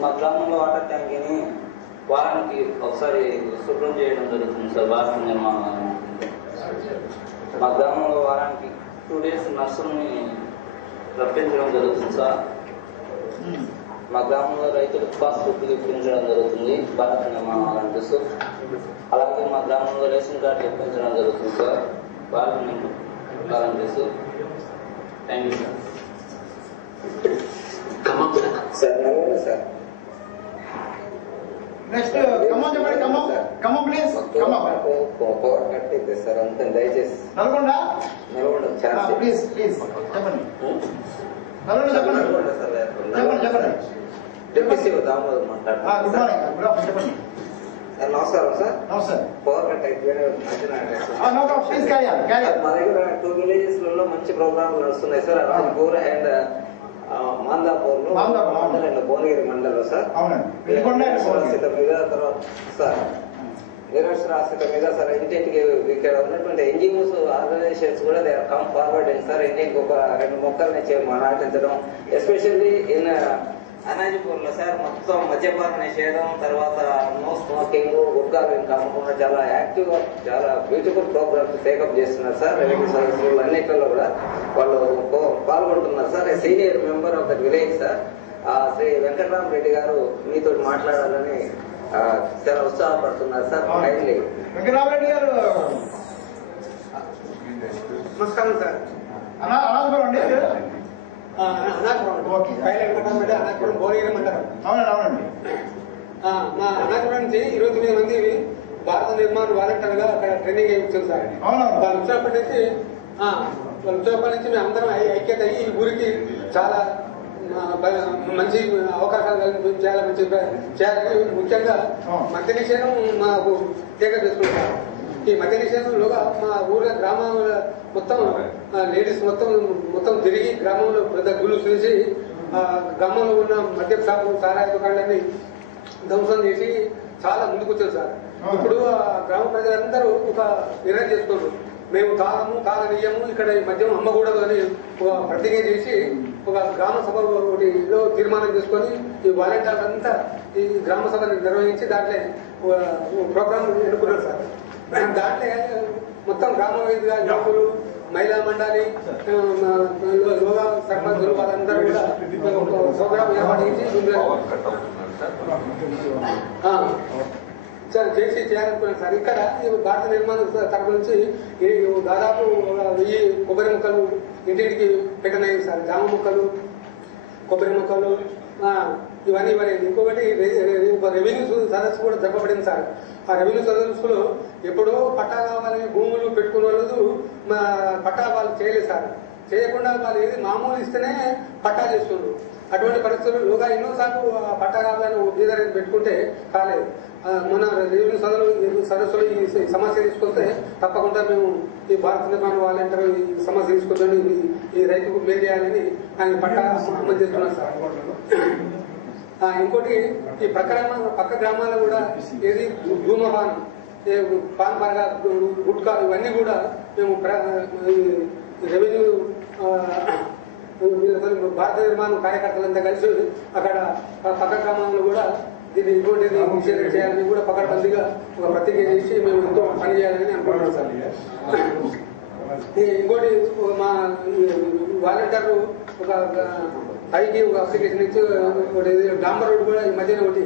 మా గ్రామంలో వాటర్ ట్యాంకీని వారానికి ఒకసారి శుభ్రం చేయడం జరుగుతుంది సార్. బాత్రూమ్ నిర్మాణం మా గ్రామంలో వారానికి 2 days నర్సుల్ని రప్పించడం జరుగుతుంది సార్. మా గ్రామంలో రైతులకు పాస్బుక్లు ఇప్పించడం జరుగుతుంది బాత్రూమ్ నిర్మాణం వాలంటీర్స్. అలాగే మా గ్రామంలో రేషన్ కార్డులు ఇప్పించడం జరుగుతుంది sir bathroom volunteers. Thank you sir. Sir next Khammam please. Power cut అయితే సార్ అంతే దయచేసి. నల్గొండ ప్లీజ్ చెప్పండి. నల్గొండ చెప్పండి. డిప్యూటీ దామోదర్ మాట్లాడుతున్నాను. గుడ్ మార్నింగ్ చెప్పండి. నమస్కారం సార్. నమస్కారం. పవర్ కట్ అయితే మా దగ్గర 2 villages లలో మంచి ప్రోగ్రాంలు నడుస్తున్నాయి sir. Rajpur and Mandapur and Bhuvanagiri మండలంలో సార్. నిరక్షరాస్యత మీద తర్వాత సార్ నిరక్షరాస్యత మీద సార్ ఇంటింటికి ఇక్కడ ఉన్నటువంటి ఎన్జిఓస్ ఆర్గనైజేషన్స్ కూడా they come forward and sir ఇంటికి ఒక 2 మొక్కల్ని నాటించడం. ఎస్పెషల్లీ ఇన్ అనాజీపూర్ లో సార్ మొత్తం మద్యపాన నిషేధం, తర్వాత నో స్మోకింగ్, గుట్కాలు ఇంకా అమ్మకుండా చాలా యాక్టివ్ గా చాలా బ్యూటిఫుల్ ప్రోగ్రామ్స్ టేకప్ చేస్తున్నారు సార్. రెవెన్యూ సర్వీసులు అన్నింటిలో కూడా వాళ్ళు పాల్గొంటున్నారు sir. Senior member of the village sir Shri Venkataramareddy garu మీతో మాట్లాడాలని చాలా ఉత్సాహపడుతున్నారు సార్. కైండ్లీ వెంకటరామరెడ్డి గారు. నమస్కారం సార్. అనాథపురం అండి. అనాథపురం అనాథపురం భువనగిరి మండలం. అవునండి. మా అనాథపురం నుంచి 29 మంది భారత నిర్మాణ వాలంటీర్ గా అక్కడ ట్రైనింగ్ ఇచ్చాం సార్. వాళ్ళు వచ్చినప్పటి నుంచి మేము అందరం ఐక్యత అయ్యి ఈ ఊరికి చాలా మంచి అవకాశాలు కల్పించాలి, మంచి చేయాలని ముఖ్యంగా మద్య నిషేధం మాకు టేకప్ చేసుకుంటాం. ఈ మద్య నిషేధంలోగా మా ఊళ్ళో గ్రామాల మొత్తం లేడీస్ మొత్తం తిరిగి గ్రామంలో పెద్ద గుళ్ళు చూసి గ్రామంలో ఉన్న మద్య షాపులు సారాయి దుకాణాలని ధ్వంసం చేసి చాలా ముందుకు వచ్చారు సార్. ఇప్పుడు గ్రామ ప్రజలందరూ ఒక నిర్ణయం చేసుకున్నారు, మేము కాలనీయము ఇక్కడ మద్యం అమ్మకూడదు అని ఒక ప్రతిజ్ఞ చేసి ఒక గ్రామ సభ ఒకటిలో తీర్మానం చేసుకొని ఈ వాలంటీర్లు అంతా ఈ గ్రామ సభని నిర్వహించి దాంట్లో ప్రోగ్రాం ఎన్నుకున్నారు సార్. దాంట్లో మొత్తం గ్రామ వేదికగా యువకులు, మహిళా మండలి, యోగా సర్పంచులు వాళ్ళందరూ కూడా ప్రోగ్రాం ఏర్పాటు చేసి చేయాలనుకున్నాను సార్. ఇక్కడ భారత నిర్మాణ తరఫు నుంచి దాదాపు 1000 కొబ్బరి మొక్కలు ఇంటింటికి పెట్టినాయి సార్. జామ మొక్కలు, కొబ్బరి మొక్కలు ఇవన్నీ ఇవ్వలేదు. ఇంకొకటి రెవెన్యూ సదస్సు కూడా జరపబడింది సార్. ఆ రెవెన్యూ సదస్సులో ఎప్పుడో పట్టా కావాలని భూములు పెట్టుకున్న వాళ్ళు పట్టా వాళ్ళు చేయలేదు సార్. చేయకుండా వాళ్ళు ఏది మామూలు ఇస్తేనే పట్టా చేస్తున్నారు. అటువంటి పరిస్థితుల్లో ఎన్నోసార్లు పట్టా కావాలని బీదర్ పెట్టుకుంటే కాలేదు. మన రెవెన్యూ సదస్సులో ఈ సమస్య తీసుకొస్తే తప్పకుండా మేము ఈ భారత నిర్మాణ వాలంటీర్ ఈ సమస్య తీసుకొద్దని ఈ రైతుకు మేలు చేయాలని ఆయన పట్టా అమలు చేస్తున్నారు సార్. ఇంకోటి ఈ పక్క గ్రామాల్లో కూడా ఏది ధూమపానం, పాన్ పరగా, గుట్కా ఇవన్నీ కూడా మేము రెవెన్యూ భారత నిర్మాణ కార్యకర్తలంతా కలిసి అక్కడ పక్క గ్రామాల్లో కూడా దీన్ని ఇటువంటిది నిషేధం చేయాలని కూడా పకడ్బందీగా ఒక ప్రతిజ్ఞ చేసి మేము ఎంతో పని చేయాలని అనుకుంటున్నాం సార్. ఇంకోటి మా వాలంటీర్లు ఒక పైకి ఒక అప్లికేషన్ ఇచ్చి డాంబర్ రోడ్ కూడా ఈ మధ్యన ఒకటి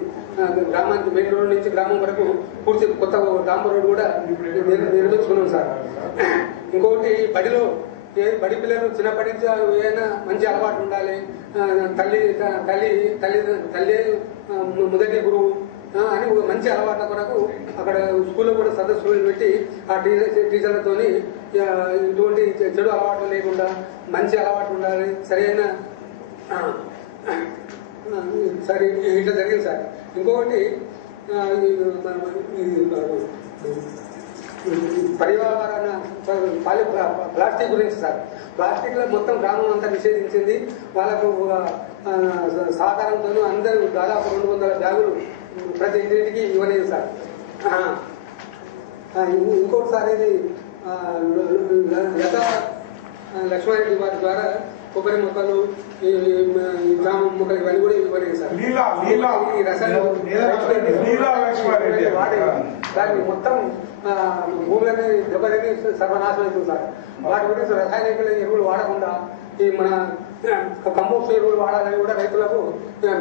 గ్రామానికి మెయిన్ రోడ్ నుంచి గ్రామం వరకు పూర్తి కొత్త డాంబర్ రోడ్ కూడా నిర్మించుకున్నాం సార్. ఇంకొకటి బడి పిల్లలు చిన్నప్పటి నుంచి ఏదైనా మంచి అలవాటు ఉండాలి, తల్లి మొదటి గురువు అని ఒక మంచి అలవాట్ల కొరకు అక్కడ స్కూల్లో కూడా సదస్సులు పెట్టి ఆ టీచర్లతోని ఇటువంటి చెడు అలవాట్లు లేకుండా మంచి అలవాటు ఉండాలి, సరైన సరే ఇట్లా జరిగింది సార్. ఇంకొకటి పర్యావరణ ప్లాస్టిక్ గురించి సార్. ప్లాస్టిక్ లో మొత్తం గ్రామం అంతా నిషేధించింది. వాళ్ళకు సహకారంతో అందరూ దాదాపు 200 బ్యాగులు ప్రతి ఇంటికి ఇవ్వలేదు సార్. ఇంకోటి సార్ ఇది లతా లక్ష్మారెడ్డి వారి ద్వారా కొబ్బరి మొక్కలు ఈ జామ మొక్కలు ఇవన్నీ కూడా ఇవ్వలేదు సార్. ఈ రసాయన వాటి దాన్ని మొత్తం భూములన్నీ దెబ్బతిని సర్వనాశనం అవుతుంది సార్. వాటి గురించి రసాయనిక ఎరువులు వాడకుండా ఈ మన కంపోస్ట్ ఎరువులు వాడాలని కూడా రైతులకు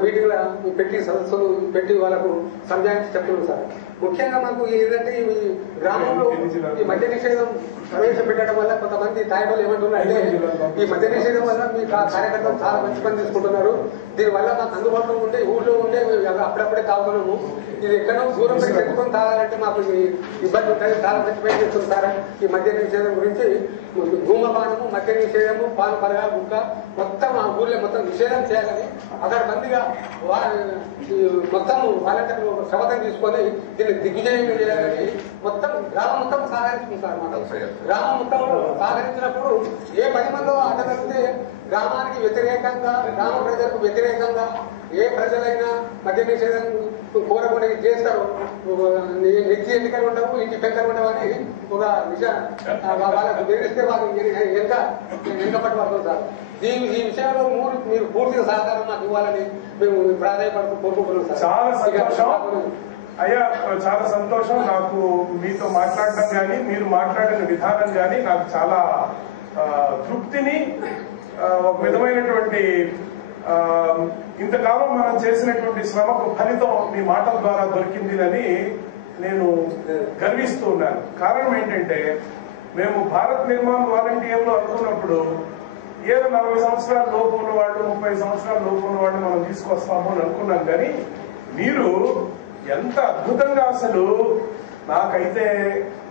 మీటింగ్ల పెట్టి సదస్సులు పెట్టి వాళ్ళకు సంజాయించి చెప్తున్నారు సార్. ముఖ్యంగా మాకు ఏంటంటే ఈ గ్రామంలో ఈ మద్య నిషేధం ప్రవేశపెట్టడం వల్ల కొంతమంది తాయిలు ఏమంటున్నారంటే ఈ మద్య నిషేధం వల్ల మీ కార్యకర్తలు చాలా మంచి పని తీసుకుంటున్నారు, దీనివల్ల మాకు అందుబాటులో ఉండే ఊళ్ళో ఉండే అప్పుడప్పుడే తాగుతున్నాము, ఇది ఎక్కడో దూరం పెట్టి పెట్టుకొని తాగాలంటే మాకు ఇబ్బంది ఉంటుంది, చాలా మంచి పని చేస్తుంది సార్. ఈ మద్య నిషేధం గురించి ధూమపానము, మద్య నిషేధము, పాలు పలగా గుక్క మొత్తం ఆ ఊళ్ళో మొత్తం నిషేధం చేయాలని అక్కడ మందిగా మొత్తం వాలంటీర్లు శపథం తీసుకొని దీన్ని దిగ్విజయం చేయాలని మొత్తం గ్రామం మొత్తం సహకరిస్తుంది సార్. మాకు గ్రామం మొత్తం సహకరించినప్పుడు ఏ 10 మందో ఆటగలిగితే గ్రామానికి వ్యతిరేకంగా, గ్రామ ప్రజలకు వ్యతిరేకంగా ఏ ప్రజలైనా మద్య నిషేధం కోరకుండా చేస్తారు, నిత్య ఎన్నికలు ఉండవు, ఇంటి పెద్దలు ఉండవు అని ఒక విషయం వాళ్ళకు బెదిరిస్తే వాళ్ళు వెనుకపట్టి పడుతుంది సార్. ఈ విషయంలో మీరు పూర్తిగా సహకారం నాకు ఇవ్వాలని మేము ప్రాధాన్యపడుతూ కోరుకుంటున్నాం సార్. చాలా సంతోషం అయ్యా, చాలా సంతోషం. నాకు మీతో మాట్లాడడం కానీ మీరు మాట్లాడిన విధానం కానీ నాకు చాలా తృప్తిని, ఒక విధమైనటువంటి ఇంతకాలం మనం చేసినటువంటి శ్రమకు ఫలితం మీ మాటల ద్వారా దొరికింది అని నేను గర్విస్తూ ఉన్నాను. కారణం ఏంటంటే మేము భారత్ నిర్మాణ్ వాలంటీర్లు అనుకున్నప్పుడు ఏదో 40 సంవత్సరాల లోపు ఉన్న వాళ్ళు, 30 సంవత్సరాల లోపు ఉన్న వాళ్ళు మనం తీసుకొస్తాము అని అనుకున్నాం. కానీ మీరు ఎంత అద్భుతంగా, అసలు నాకైతే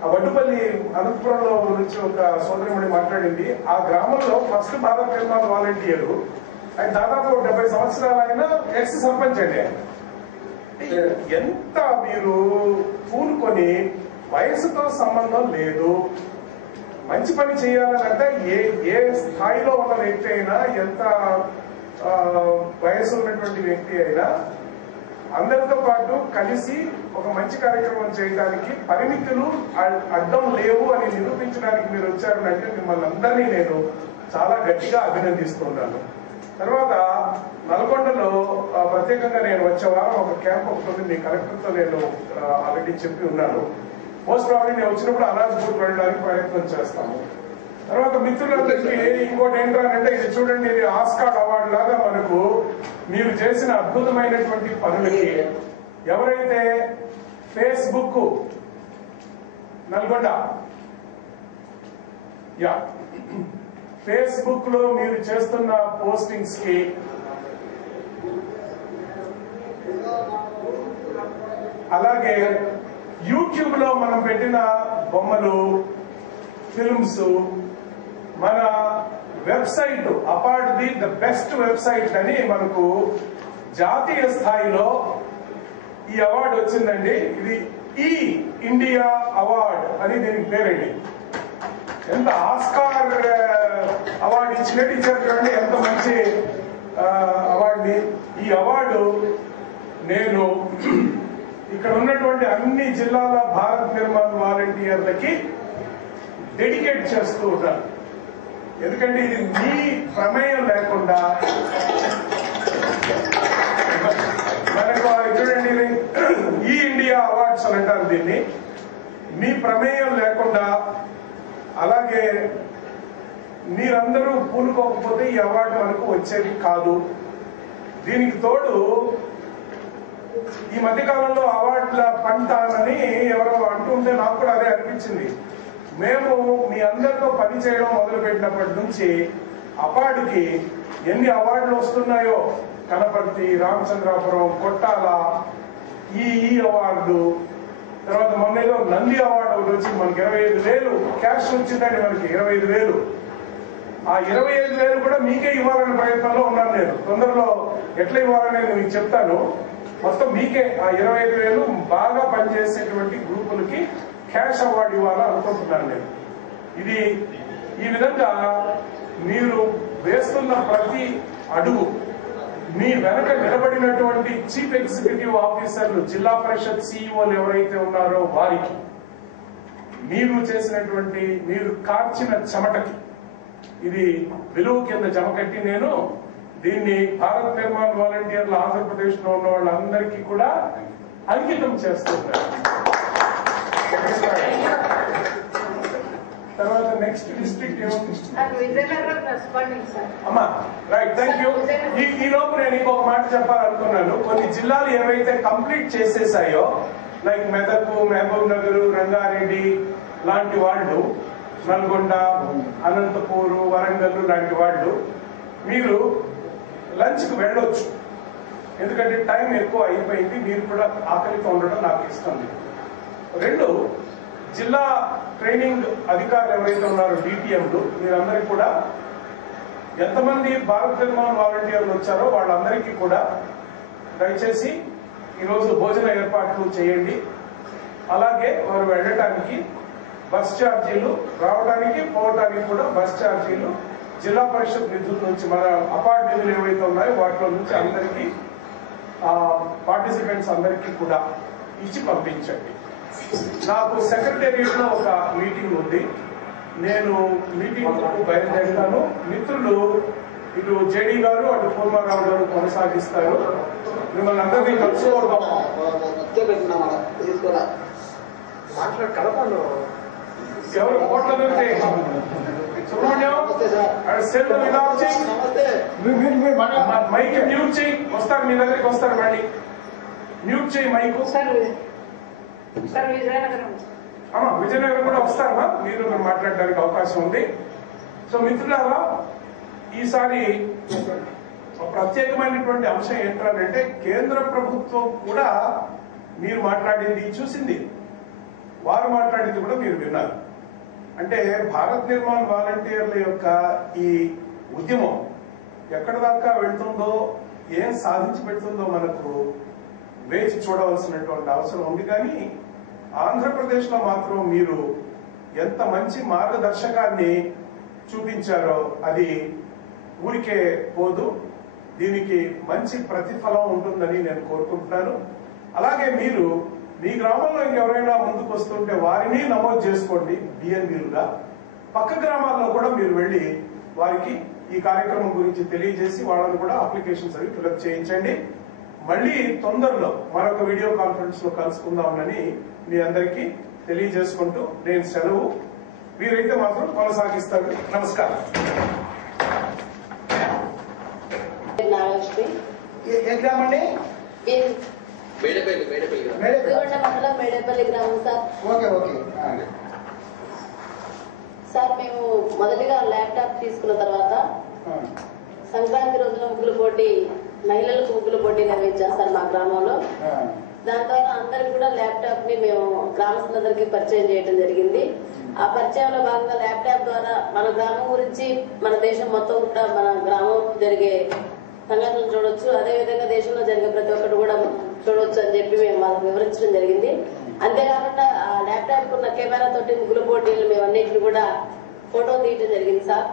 ఆ వడ్డుపల్లి అనంతపురంలో నుంచి ఒక సోదరిమణి మాట్లాడింది, ఆ గ్రామంలో ఫస్ట్ భారత్ నిర్మాణ్ వాలంటీరు ఆయన దాదాపు 70 సంవత్సరాలు ఆయన ఎక్స్ సర్పంచ్ అండి. ఎంత మీరు పూనుకొని వయసుతో సంబంధం లేదు, మంచి పని చేయాలనంటే ఏ స్థాయిలో ఉన్న వ్యక్తి అయినా, ఎంత వయసు ఉన్నటువంటి వ్యక్తి అయినా అందరితో పాటు కలిసి ఒక మంచి కార్యక్రమం చేయడానికి పరిమితులు అడ్డం లేవు అని నిరూపించడానికి మీరు వచ్చారంటే మిమ్మల్ని అందరినీ నేను చాలా గట్టిగా అభినందిస్తున్నాను. తర్వాత నల్గొండలో ప్రత్యేకంగా నేను వచ్చే వారం ఒక క్యాంప్ ఒకటి మీ కలెక్టర్తో నేను ఆల్రెడీ చెప్పి ఉన్నాను. మోస్ట్ ప్రాబ్లీ నేను వచ్చినప్పుడు అనాజ్పూర్ వెళ్ళడానికి ప్రయత్నం చేస్తాము. తర్వాత మిత్రులందరికీ ఇంకోటి ఏంటంటే ఇది చూడండి, ఇది ఆస్కార్ అవార్డు లాగా మనకు మీరు చేసిన అద్భుతమైనటువంటి పనులకి ఎవరైతే ఫేస్బుక్ నల్గొండ ఫేస్బుక్ లో మీరు చేస్తున్న పోస్టింగ్స్ కి, అలాగే యూట్యూబ్ లో మనం పెట్టిన బొమ్మలు, ఫిల్మ్స్, మన website apart the best website అని మనకు జాతీయ స్థాయిలో ఈ అవార్డు వచ్చిందండి. ఇది ఈ ఇండియా అవార్డ్ అని దీనికి పేరండి. ఎంత ఆస్కార్ అవార్డు ఇచ్చినట్టు ఇచ్చారు చూడండి, ఎంత మంచి అవార్డుని. ఈ అవార్డు నేను ఇక్కడ ఉన్నటువంటి అన్ని జిల్లాల భారత్ నిర్మాణ్ వాలంటీర్లకి డెడికేట్ చేస్తూ ఉంటాను. ఎందుకంటే ఇది మీ ప్రమేయం లేకుండా మనకు చూడండి, ఈ ఇండియా అవార్డ్స్ అని అంటారు దీన్ని. మీ ప్రమేయం లేకుండా, అలాగే మీరందరూ పూనుకోకపోతే ఈ అవార్డు మనకు వచ్చేది కాదు. దీనికి తోడు ఈ మధ్యకాలంలో అవార్డుల పంట అని ఎవరో అంటుంటే నాకు కూడా అదే అనిపించింది. మేము మీ అందరితో పనిచేయడం మొదలుపెట్టినప్పటి నుంచి అవార్డుకి ఎన్ని అవార్డులు వస్తున్నాయో, కనపర్తి, రామచంద్రాపురం, కొట్టాల ఈ అవార్డు, తర్వాత మొన్నేలో నంది అవార్డు ఒకటి వచ్చి మనకి 25,000 క్యాష్ వచ్చిందండి. మనకి 25,000. ఆ 25,000 కూడా మీకే ఇవ్వాలనే ప్రయత్నంలో ఉన్నాను నేను. తొందరలో ఎట్లా ఇవ్వాలని నేను మీకు చెప్తాను. మొత్తం మీకే ఆ 25,000 బాగా పనిచేసేటువంటి గ్రూపులకి క్యాష్ అవార్డు ఇవ్వాలని అనుకుంటున్నాను నేను. ఇది ఈ విధంగా మీరు వేస్తున్న ప్రతి అడుగు, మీ వెనక నిలబడినటువంటి చీఫ్ ఎగ్జిక్యూటివ్ ఆఫీసర్లు, జిల్లా పరిషత్ సిఇఓలు ఎవరైతే ఉన్నారో వారికి, మీరు చేసినటువంటి, మీరు కార్చిన చెమటకి ఇది విలువ కింద జమకట్టి నేను దీన్ని భారత్ నిర్మాణ్ వాలంటీర్లు ఆంధ్రప్రదేశ్ లో ఉన్న వాళ్ళందరికీ కూడా అంకితం చేస్తున్నారు. తర్వాత నెక్స్ట్ డిస్ట్రిక్ట్ అమ్మా రైట్, థ్యాంక్ యూ. ఈ లోపు నేను ఇంకొక మాట చెప్పాలనుకున్నాను. కొన్ని జిల్లాలు ఏవైతే కంప్లీట్ చేసేసాయో లైక్ మెదక్, మహబూబ్ నగర్, రంగారెడ్డి లాంటి వాళ్ళు, నల్గొండ, అనంతపూర్, వరంగల్ లాంటి వాళ్ళు మీరు లంచ్ కు వెళ్ళొచ్చు. ఎందుకంటే టైం ఎక్కువ అయిపోయింది, మీరు కూడా ఆకలితో ఉండడం నాకు ఇష్టం లేదు. రెండు, జిల్లా ట్రైనింగ్ అధికారులు ఎవరైతే ఉన్నారో డిటిఎంలు, మీరందరికీ కూడా ఎంతమంది భారత్ నిర్మాణ్ వాలంటీర్లు వచ్చారో వాళ్ళందరికీ కూడా దయచేసి ఈరోజు భోజన ఏర్పాట్లు చేయండి. అలాగే వారు వెళ్ళటానికి బస్ ఛార్జీలు, రావడానికి పోవడానికి కూడా బస్ ఛార్జీలు జిల్లా పరిషత్ నిధుల నుంచి, మన అపార్ట్ నిధులు ఏవైతే ఉన్నాయో వాటిలో నుంచి అందరికీ పార్టిసిపెంట్స్ అందరికీ కూడా ఇచ్చి పంపించండి. నాకు సెక్రటేరియట్ లో ఒక మీటింగ్ ఉంది, నేను మీటింగ్ బయలుదేరుతాను. మిత్రులు ఇటు జేడీ గారు, అటు పూర్మారావు గారు కొనసాగిస్తారు. మిమ్మల్ని అందరినీ కలుసుకోవడం ఎవరు కోట్ల దొరికితే సుబ్రహ్మణ్యం మైక్ మ్యూట్ చేయి, వస్తారు మీ దగ్గరికి వస్తారు, మళ్ళీ మ్యూట్ చేయి మైక్. విజయనగరం కూడా వస్తారమ్మా, మీరు మాట్లాడడానికి అవకాశం ఉంది. సో మిత్రులారా, ఈసారి ప్రత్యేకమైనటువంటి అంశం ఏంటంటే కేంద్ర ప్రభుత్వం కూడా మీరు మాట్లాడింది చూసింది, వారు మాట్లాడింది కూడా మీరు విన్నారు. అంటే భారత్ నిర్మాణ్ వాలంటీర్ల యొక్క ఈ ఉద్యమం ఎక్కడి దాకా వెళ్తుందో, ఏం సాధించి పెడుతుందో మనకు వేచి చూడవలసినటువంటి అవసరం ఉంది. కానీ ఆంధ్రప్రదేశ్ లో మాత్రం మీరు ఎంత మంచి మార్గదర్శకాన్ని చూపించారో అది ఊరికే పోదు, దీనికి మంచి ప్రతిఫలం ఉంటుందని నేను కోరుకుంటున్నాను. అలాగే మీరు మీ గ్రామంలో ఇంకెవరైనా ముందుకు వస్తుంటే వారిని నమోదు చేసుకోండి బిఎన్బీలుగా. పక్క గ్రామాల్లో కూడా మీరు వెళ్లి వారికి ఈ కార్యక్రమం గురించి తెలియజేసి వాళ్ళని కూడా అప్లికేషన్స్ అవి ఫిల్అప్ చేయించండి. మళ్ళీ తొందరలో మరొక వీడియో కాన్ఫరెన్స్ లో కలుసుకుందామని మీ అందరికీ తెలియజేసుకుంటూ నేను సెలవు. వీరైతే మాత్రం కొనసాగిస్తారు. నమస్కారం. ఏ గ్రామం అండి? మండలం మేడేపల్లి గ్రామం సార్. ఓకే ఓకే సార్, మేము మొదటిగా ల్యాప్టాప్ తీసుకున్న తర్వాత సంక్రాంతి రోజున ముగ్గుల పోటీ, మహిళలకు ముగ్గుల పోటీ నిర్వహించాం సార్ మా గ్రామంలో. దాని ద్వారా అందరికి కూడా ల్యాప్టాప్ ని మేము గ్రామస్తులందరికీ పరిచయం చేయడం జరిగింది. ఆ పరిచయంలో భాగంగా ల్యాప్టాప్ ద్వారా మన గ్రామం గురించి, మన దేశం మొత్తం కూడా మన గ్రామం జరిగే సంఘటనలు చూడొచ్చు, అదేవిధంగా దేశంలో జరిగే ప్రతి ఒక్కటి కూడా చూడొచ్చు అని చెప్పి మేము వాళ్ళకి వివరించడం జరిగింది. అంతేకాకుండా ఆ ల్యాప్టాప్ ఉన్న కెమెరా తోటి ముగ్గుల పోటీలు మేము అన్నింటినీ కూడా ఫోటో తీయడం జరిగింది సార్.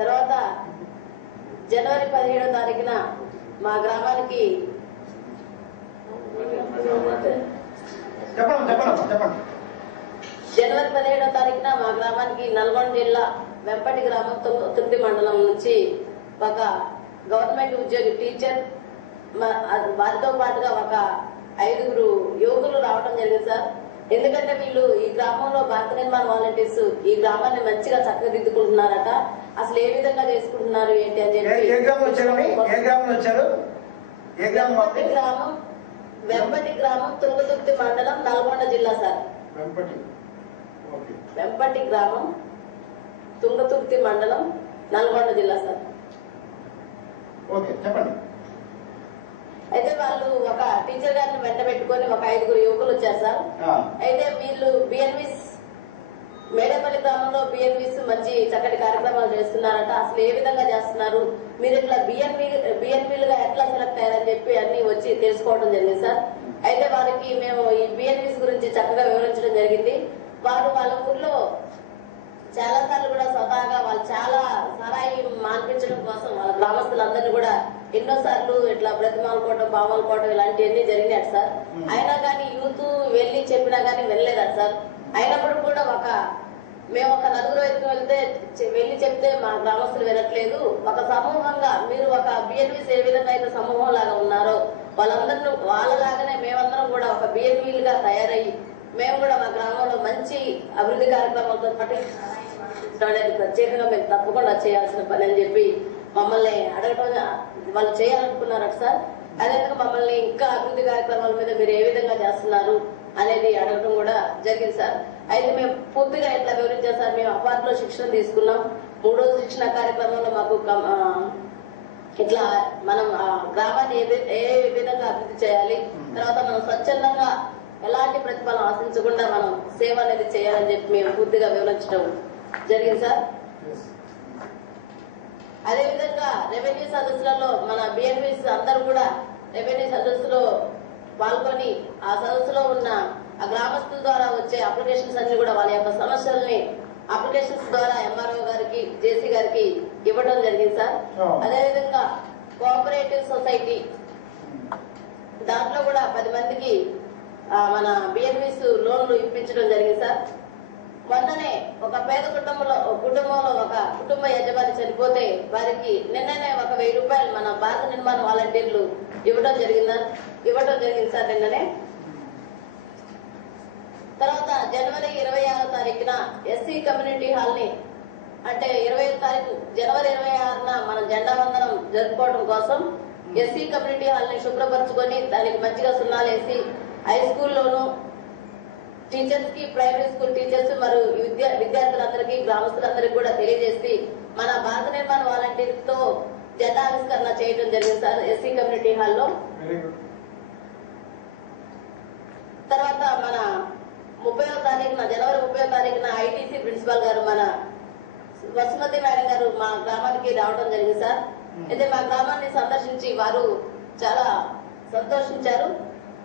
తర్వాత జనవరి 17వ తారీఖున మా గ్రామానికి జనవరి 17వ తారీఖున మా గ్రామానికి నల్గొండ జిల్లా వెంపటి గ్రామం తుర్తి మండలం నుంచి ఒక గవర్నమెంట్ ఉద్యోగి టీచర్, వారితో పాటుగా ఒక 5 యువకులు రావడం జరిగింది సార్. ఎందుకంటే వీళ్ళు ఈ గ్రామంలో భారత నిర్మాణ్ వాలంటీర్స్ ఈ గ్రామాన్ని మంచిగా చక్కదిద్దుకుంటున్నారట, అసలు ఏ విధంగా చేసుకుంటున్నారు ఏంటి అని చెప్పి. వెంపటి గ్రామం తుంగతుర్తి మండలం నల్గొండ జిల్లా సార్. వెంపటి గ్రామం తుంగతుర్తి మండలం నల్గొండ జిల్లా సార్. ఓకే చెప్పండి. అయితే వాళ్ళు ఒక టీచర్ గారిని వెంట పెట్టుకుని ఒక 5 యువకులు వచ్చారు సార్. అయితే వీళ్ళు బిఎన్విస్ మేడపల్లి గ్రామంలో బిఎన్విస్ మంచి చక్కటి కార్యక్రమాలు చేస్తున్నారట, అసలు ఏ విధంగా చేస్తున్నారు, మీరు ఇట్లా బిఎన్బీలుగా ఎట్లా సెలెక్ట్ అయ్యారని చెప్పి అన్ని వచ్చి తెలుసుకోవడం జరిగింది సార్. అయితే వారికి మేము ఈ బిఎన్విస్ గురించి చక్కగా వివరించడం జరిగింది. వారు వాళ్ళ ఊర్లో చాలా సార్లు కూడా స్వతహాగా వాళ్ళు చాలా సరాయి మాన్పించడం కోసం వాళ్ళ గ్రామస్తులందరినీ కూడా ఎన్నో సార్లు ఇట్లా బ్రతిమాలుకోవడం, బామాలుకోవడం ఇలాంటివన్నీ జరిగినాయి సార్. అయినా కానీ యూత్ వెళ్ళి చెప్పినా కానీ వెళ్ళలేదట సార్. అయినప్పుడు కూడా ఒక మేము ఒక నలుగురు వైపు వెళ్ళి చెప్తే మా గ్రామస్తులు వినట్లేదు. ఒక సమూహంగా మీరు ఒక బిఎన్వీస్ ఏ విధంగా అయితే సమూహం లాగా ఉన్నారో వాళ్ళందరూ వాళ్ళలాగానే మేమందరం కూడా ఒక బిఎన్వీలుగా తయారయ్యి మేము కూడా మా గ్రామంలో మంచి అభివృద్ధి కార్యక్రమాలతో పాటు ప్రత్యేకంగా మేము తప్పకుండా చేయాల్సిన పని అని చెప్పి మమ్మల్ని అడగటం వాళ్ళు చేయాలనుకున్నారట సార్. అదేవిధంగా మమ్మల్ని ఇంకా అభివృద్ధి కార్యక్రమాల మీద మీరు ఏ విధంగా చేస్తున్నారు అనేది అడగడం కూడా జరిగింది సార్. అయితే మేము పూర్తిగా ఇట్లా వివరించాం సార్. మేము అపార్ట్లో శిక్షణ తీసుకున్నాం. 3 రోజుల శిక్షణ కార్యక్రమంలో మాకు ఇట్లా మనం గ్రామాన్ని ఏ విధంగా అభివృద్ధి చేయాలి, తర్వాత మనం స్వచ్ఛందంగా ఎలాంటి ప్రతిఫలం ఆశించకుండా మనం సేవ అనేది చేయాలని చెప్పి మేము పూర్తిగా వివరించడం జరిగింది సార్. అదేవిధంగా రెవెన్యూ సదస్సులలో మన బిఎన్వీస్ అందరూ కూడా రెవెన్యూ సదస్సులో పాల్గొని ఆ సదస్సులో ఉన్న ఆ గ్రామస్తుల ద్వారా వచ్చే అప్లికేషన్స్ అన్ని కూడా వాళ్ళ యొక్క సమస్యల్ని అప్లికేషన్స్ ద్వారా ఎంఆర్ఓ గారికి, జేసీ గారికి ఇవ్వడం జరిగింది సార్. అదేవిధంగా కోఆపరేటివ్ సొసైటీ దాంట్లో కూడా 10 మందికి మన బిఎన్వీస్ లోన్లు ఇప్పించడం జరిగింది సార్. మొన్ననే ఒక పేద కుటుంబంలో ఒక కుటుంబ యజమాని చనిపోతే వారికి నిన్ననే ఒక 1000 రూపాయలు మన భారత నిర్మాణ వాలంటీర్లు ఇవ్వడం జరిగింది సార్ నిన్ననే. తర్వాత జనవరి 26వ తారీఖున ఎస్సీ కమ్యూనిటీ హాల్ ని అంటే 25వ తారీఖు జనవరి 26న మనం జెండా వందనం జరుపుకోవడం కోసం ఎస్సీ కమ్యూనిటీ హాల్ ని శుభ్రపరచుకొని దానికి మంచిగా సున్నాలేసి హై స్కూల్లోనూ టీచర్స్ కి, ప్రైమరీ స్కూల్ టీచర్స్ మరియు విద్యార్థులందరికీ, గ్రామస్తులందరికీ కూడా తెలియజేసి మన భారత నిర్మాణ వాలంటీర్ తో జెండా ఆవిష్కరణ చేయడం జరిగింది సార్ ఎస్సీ కమ్యూనిటీ హాల్లో. తర్వాత మన 30వ తారీఖున జనవరి 30వ తారీఖున ఐటీసీ ప్రిన్సిపాల్ గారు మన వసుమతి మేడం గారు మా గ్రామానికి రావడం జరిగింది సార్. అయితే మా గ్రామాన్ని సందర్శించి వారు చాలా సంతోషించారు.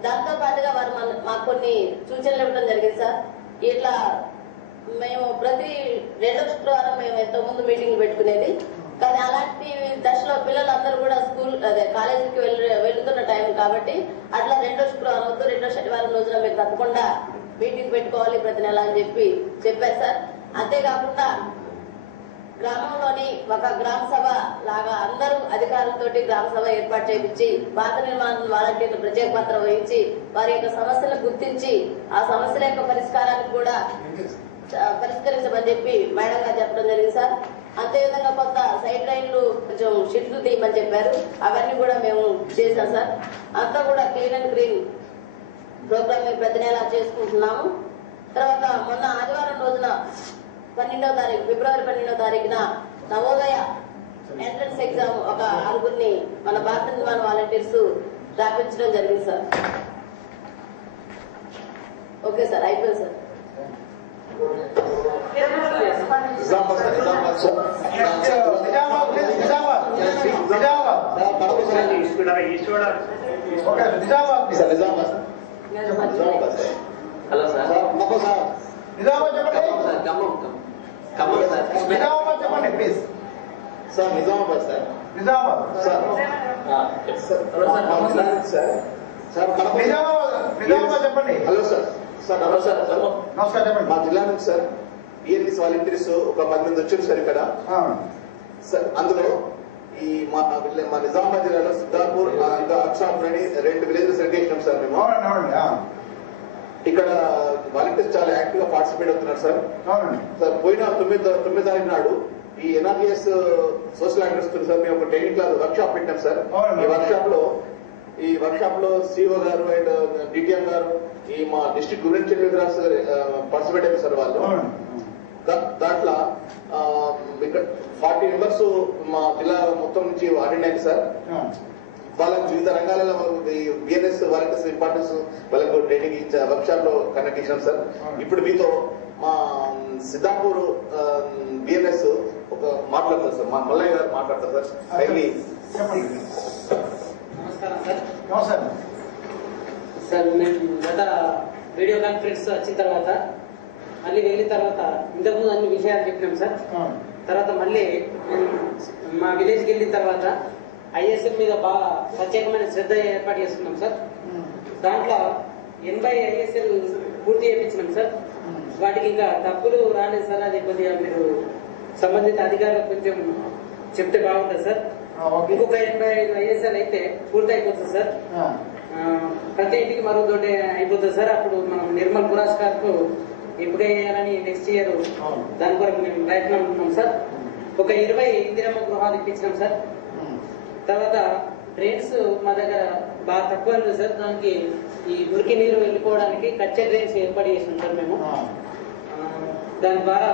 దాంతో పాటుగా వారు మాకు కొన్ని సూచనలు ఇవ్వడం జరిగింది సార్. ఇట్లా మేము ప్రతి 2వ శుక్రవారం మేము ఎంతో ముందు మీటింగ్ పెట్టుకునేది, కానీ అలాంటి దశలో పిల్లలందరూ కూడా కాలేజీకి వెళ్తున్న టైం కాబట్టి అట్లా 2వ శుక్రవారం వద్దు, 2వ శనివారం రోజున మీరు తప్పకుండా మీటింగ్ పెట్టుకోవాలి ప్రతి నెల అని చెప్పారు సార్. అంతేకాకుండా గ్రామంలోని ఒక గ్రామ సభ లాగా అందరూ అధికారులతోటి గ్రామ సభ ఏర్పాటు చేయించి భారత నిర్మాణ వాలంటీర్లు ప్రత్యేక పాత్ర వహించి వారి యొక్క సమస్యలను గుర్తించి ఆ సమస్యల యొక్క పరిష్కారానికి కూడా పరిష్కరించమని చెప్పి మేడం గారు చెప్పడం జరిగింది సార్. అంతేవిధంగా కొంత సైడ్ లైన్లు కొంచెం షిట్లు తీయమని చెప్పారు, అవన్నీ కూడా మేము చేశాం సార్. అంతా కూడా క్లీన్ అండ్ గ్రీన్ ప్రోగ్రామ్ మేము ప్రతి నెల చేసుకుంటున్నాము. తర్వాత మొన్న ఆదివారం రోజున 12వ తారీఖు ఫిబ్రవరి 12వ తారీఖున నవోదయ ఎంట్రన్స్ ఎగ్జామ్ ఒక 6గురిని మన భారత నిర్మాణ వాలంటీర్స్ రాపించడం జరిగింది సార్. ఓకే సార్, అయిపోయింది సార్. హలో సార్, చెప్పండి please sir. Nizamabad sir. Nizamabad sir Nizamabad చెప్పండి. Hello sir. సార్ నమస్కారం సార్. నమస్కారం చెప్పండి. మా జిల్లా నుంచి సార్ బిఎన్వీస్ వాలంటీర్స్ ఒక 10 మంది వచ్చారు సార్ ఇక్కడ. సార్ అందులో ఈ మా నిజామాబాద్ జిల్లాలో సిద్ధాపూర్ ఇంకా అక్షాపూర్ అని 2 విలేజెస్ సెలెక్ట్ చేసినాం సార్ మేము. ఇక్కడ వాలంటీర్స్ చాలా యాక్టివ్ గా పార్టిసిపేట్ అవుతున్నారు సార్. సార్ పోయిన 9వ తారీఖు నాడు ఈ ఎన్ఆర్జీఎస్ సోషల్ యాక్టివిస్ట్ సార్ మేము ఒక ట్రైనింగ్ క్లాస్ వర్క్ షాప్ పెట్టాం సార్. ఈ వర్క్ షాప్ లో సిఓ గారు అండ్ డిటిఎం గారు ఈ మా డిస్ట్రిక్ట్ గురించి పార్టిసిపేట్ అయ్యారు సార్ వాళ్ళు. దాంట్లో ఇక్కడ 40 మెంబర్స్ మా జిల్లా మొత్తం నుంచి అటెండ్ అయింది సార్. వాళ్ళకి వివిధ రంగాలలో బిఎన్ఎస్ వాలంటీర్స్ ఇంపార్టెన్స్ వాళ్ళకు ట్రైనింగ్ ఇచ్చే వర్క్ షాప్ లో కండక్ట్ చేసినాం సార్. ఇప్పుడు మీతో మా సిద్ధాపూర్ బిఎన్ఎస్ ఒక మాట్లాడతారు సార్, మా మల్లయ్య గారు మాట్లాడతారు సార్. నమస్కారం సార్. నమస్కారం సార్. మేము గత వీడియో కాన్ఫరెన్స్ వచ్చిన తర్వాత మళ్ళీ వెళ్ళిన తర్వాత ఇంతకుముందు అన్ని విషయాలు చెప్పినాం సార్. తర్వాత మళ్ళీ మా విలేజ్కి వెళ్ళిన తర్వాత ఐఎస్ఎల్ మీద బాగా ప్రత్యేకమైన శ్రద్ధ ఏర్పాటు చేసుకున్నాం సార్. దాంట్లో 80 ఐఎస్ఎల్ పూర్తి చేయించినాం సార్. వాటికి ఇంకా తప్పులు రాలేదు సార్. అది కొద్దిగా మీరు సంబంధిత అధికారులకు కొంచెం చెప్తే బాగుంటుంది సార్. ఇంకొక 85 ఐఎస్ఎల్ అయితే పూర్తి అయిపోతుంది సార్. ప్రతి ఇంటికి మరో తోటి అయిపోతుంది సార్. అప్పుడు మనం నిర్మల్ పురస్కార్ కు ఎప్పుడే వేయాలని నెక్స్ట్ ఇయర్ దాని కొరకు మేము ప్రయత్నం ఉన్నాం సార్. ఒక 20 ఇందిరమ్మ గృహాలు ఇప్పించినాం సార్. తర్వాత డ్రైన్స్ మా దగ్గర బాగా తక్కువ ఉంది సార్. దానికి ఈ మురికి నీరు వెళ్ళిపోవడానికి కచ్చే డ్రైన్స్ ఏర్పాటు చేసినాం సార్ మేము. దాని ద్వారా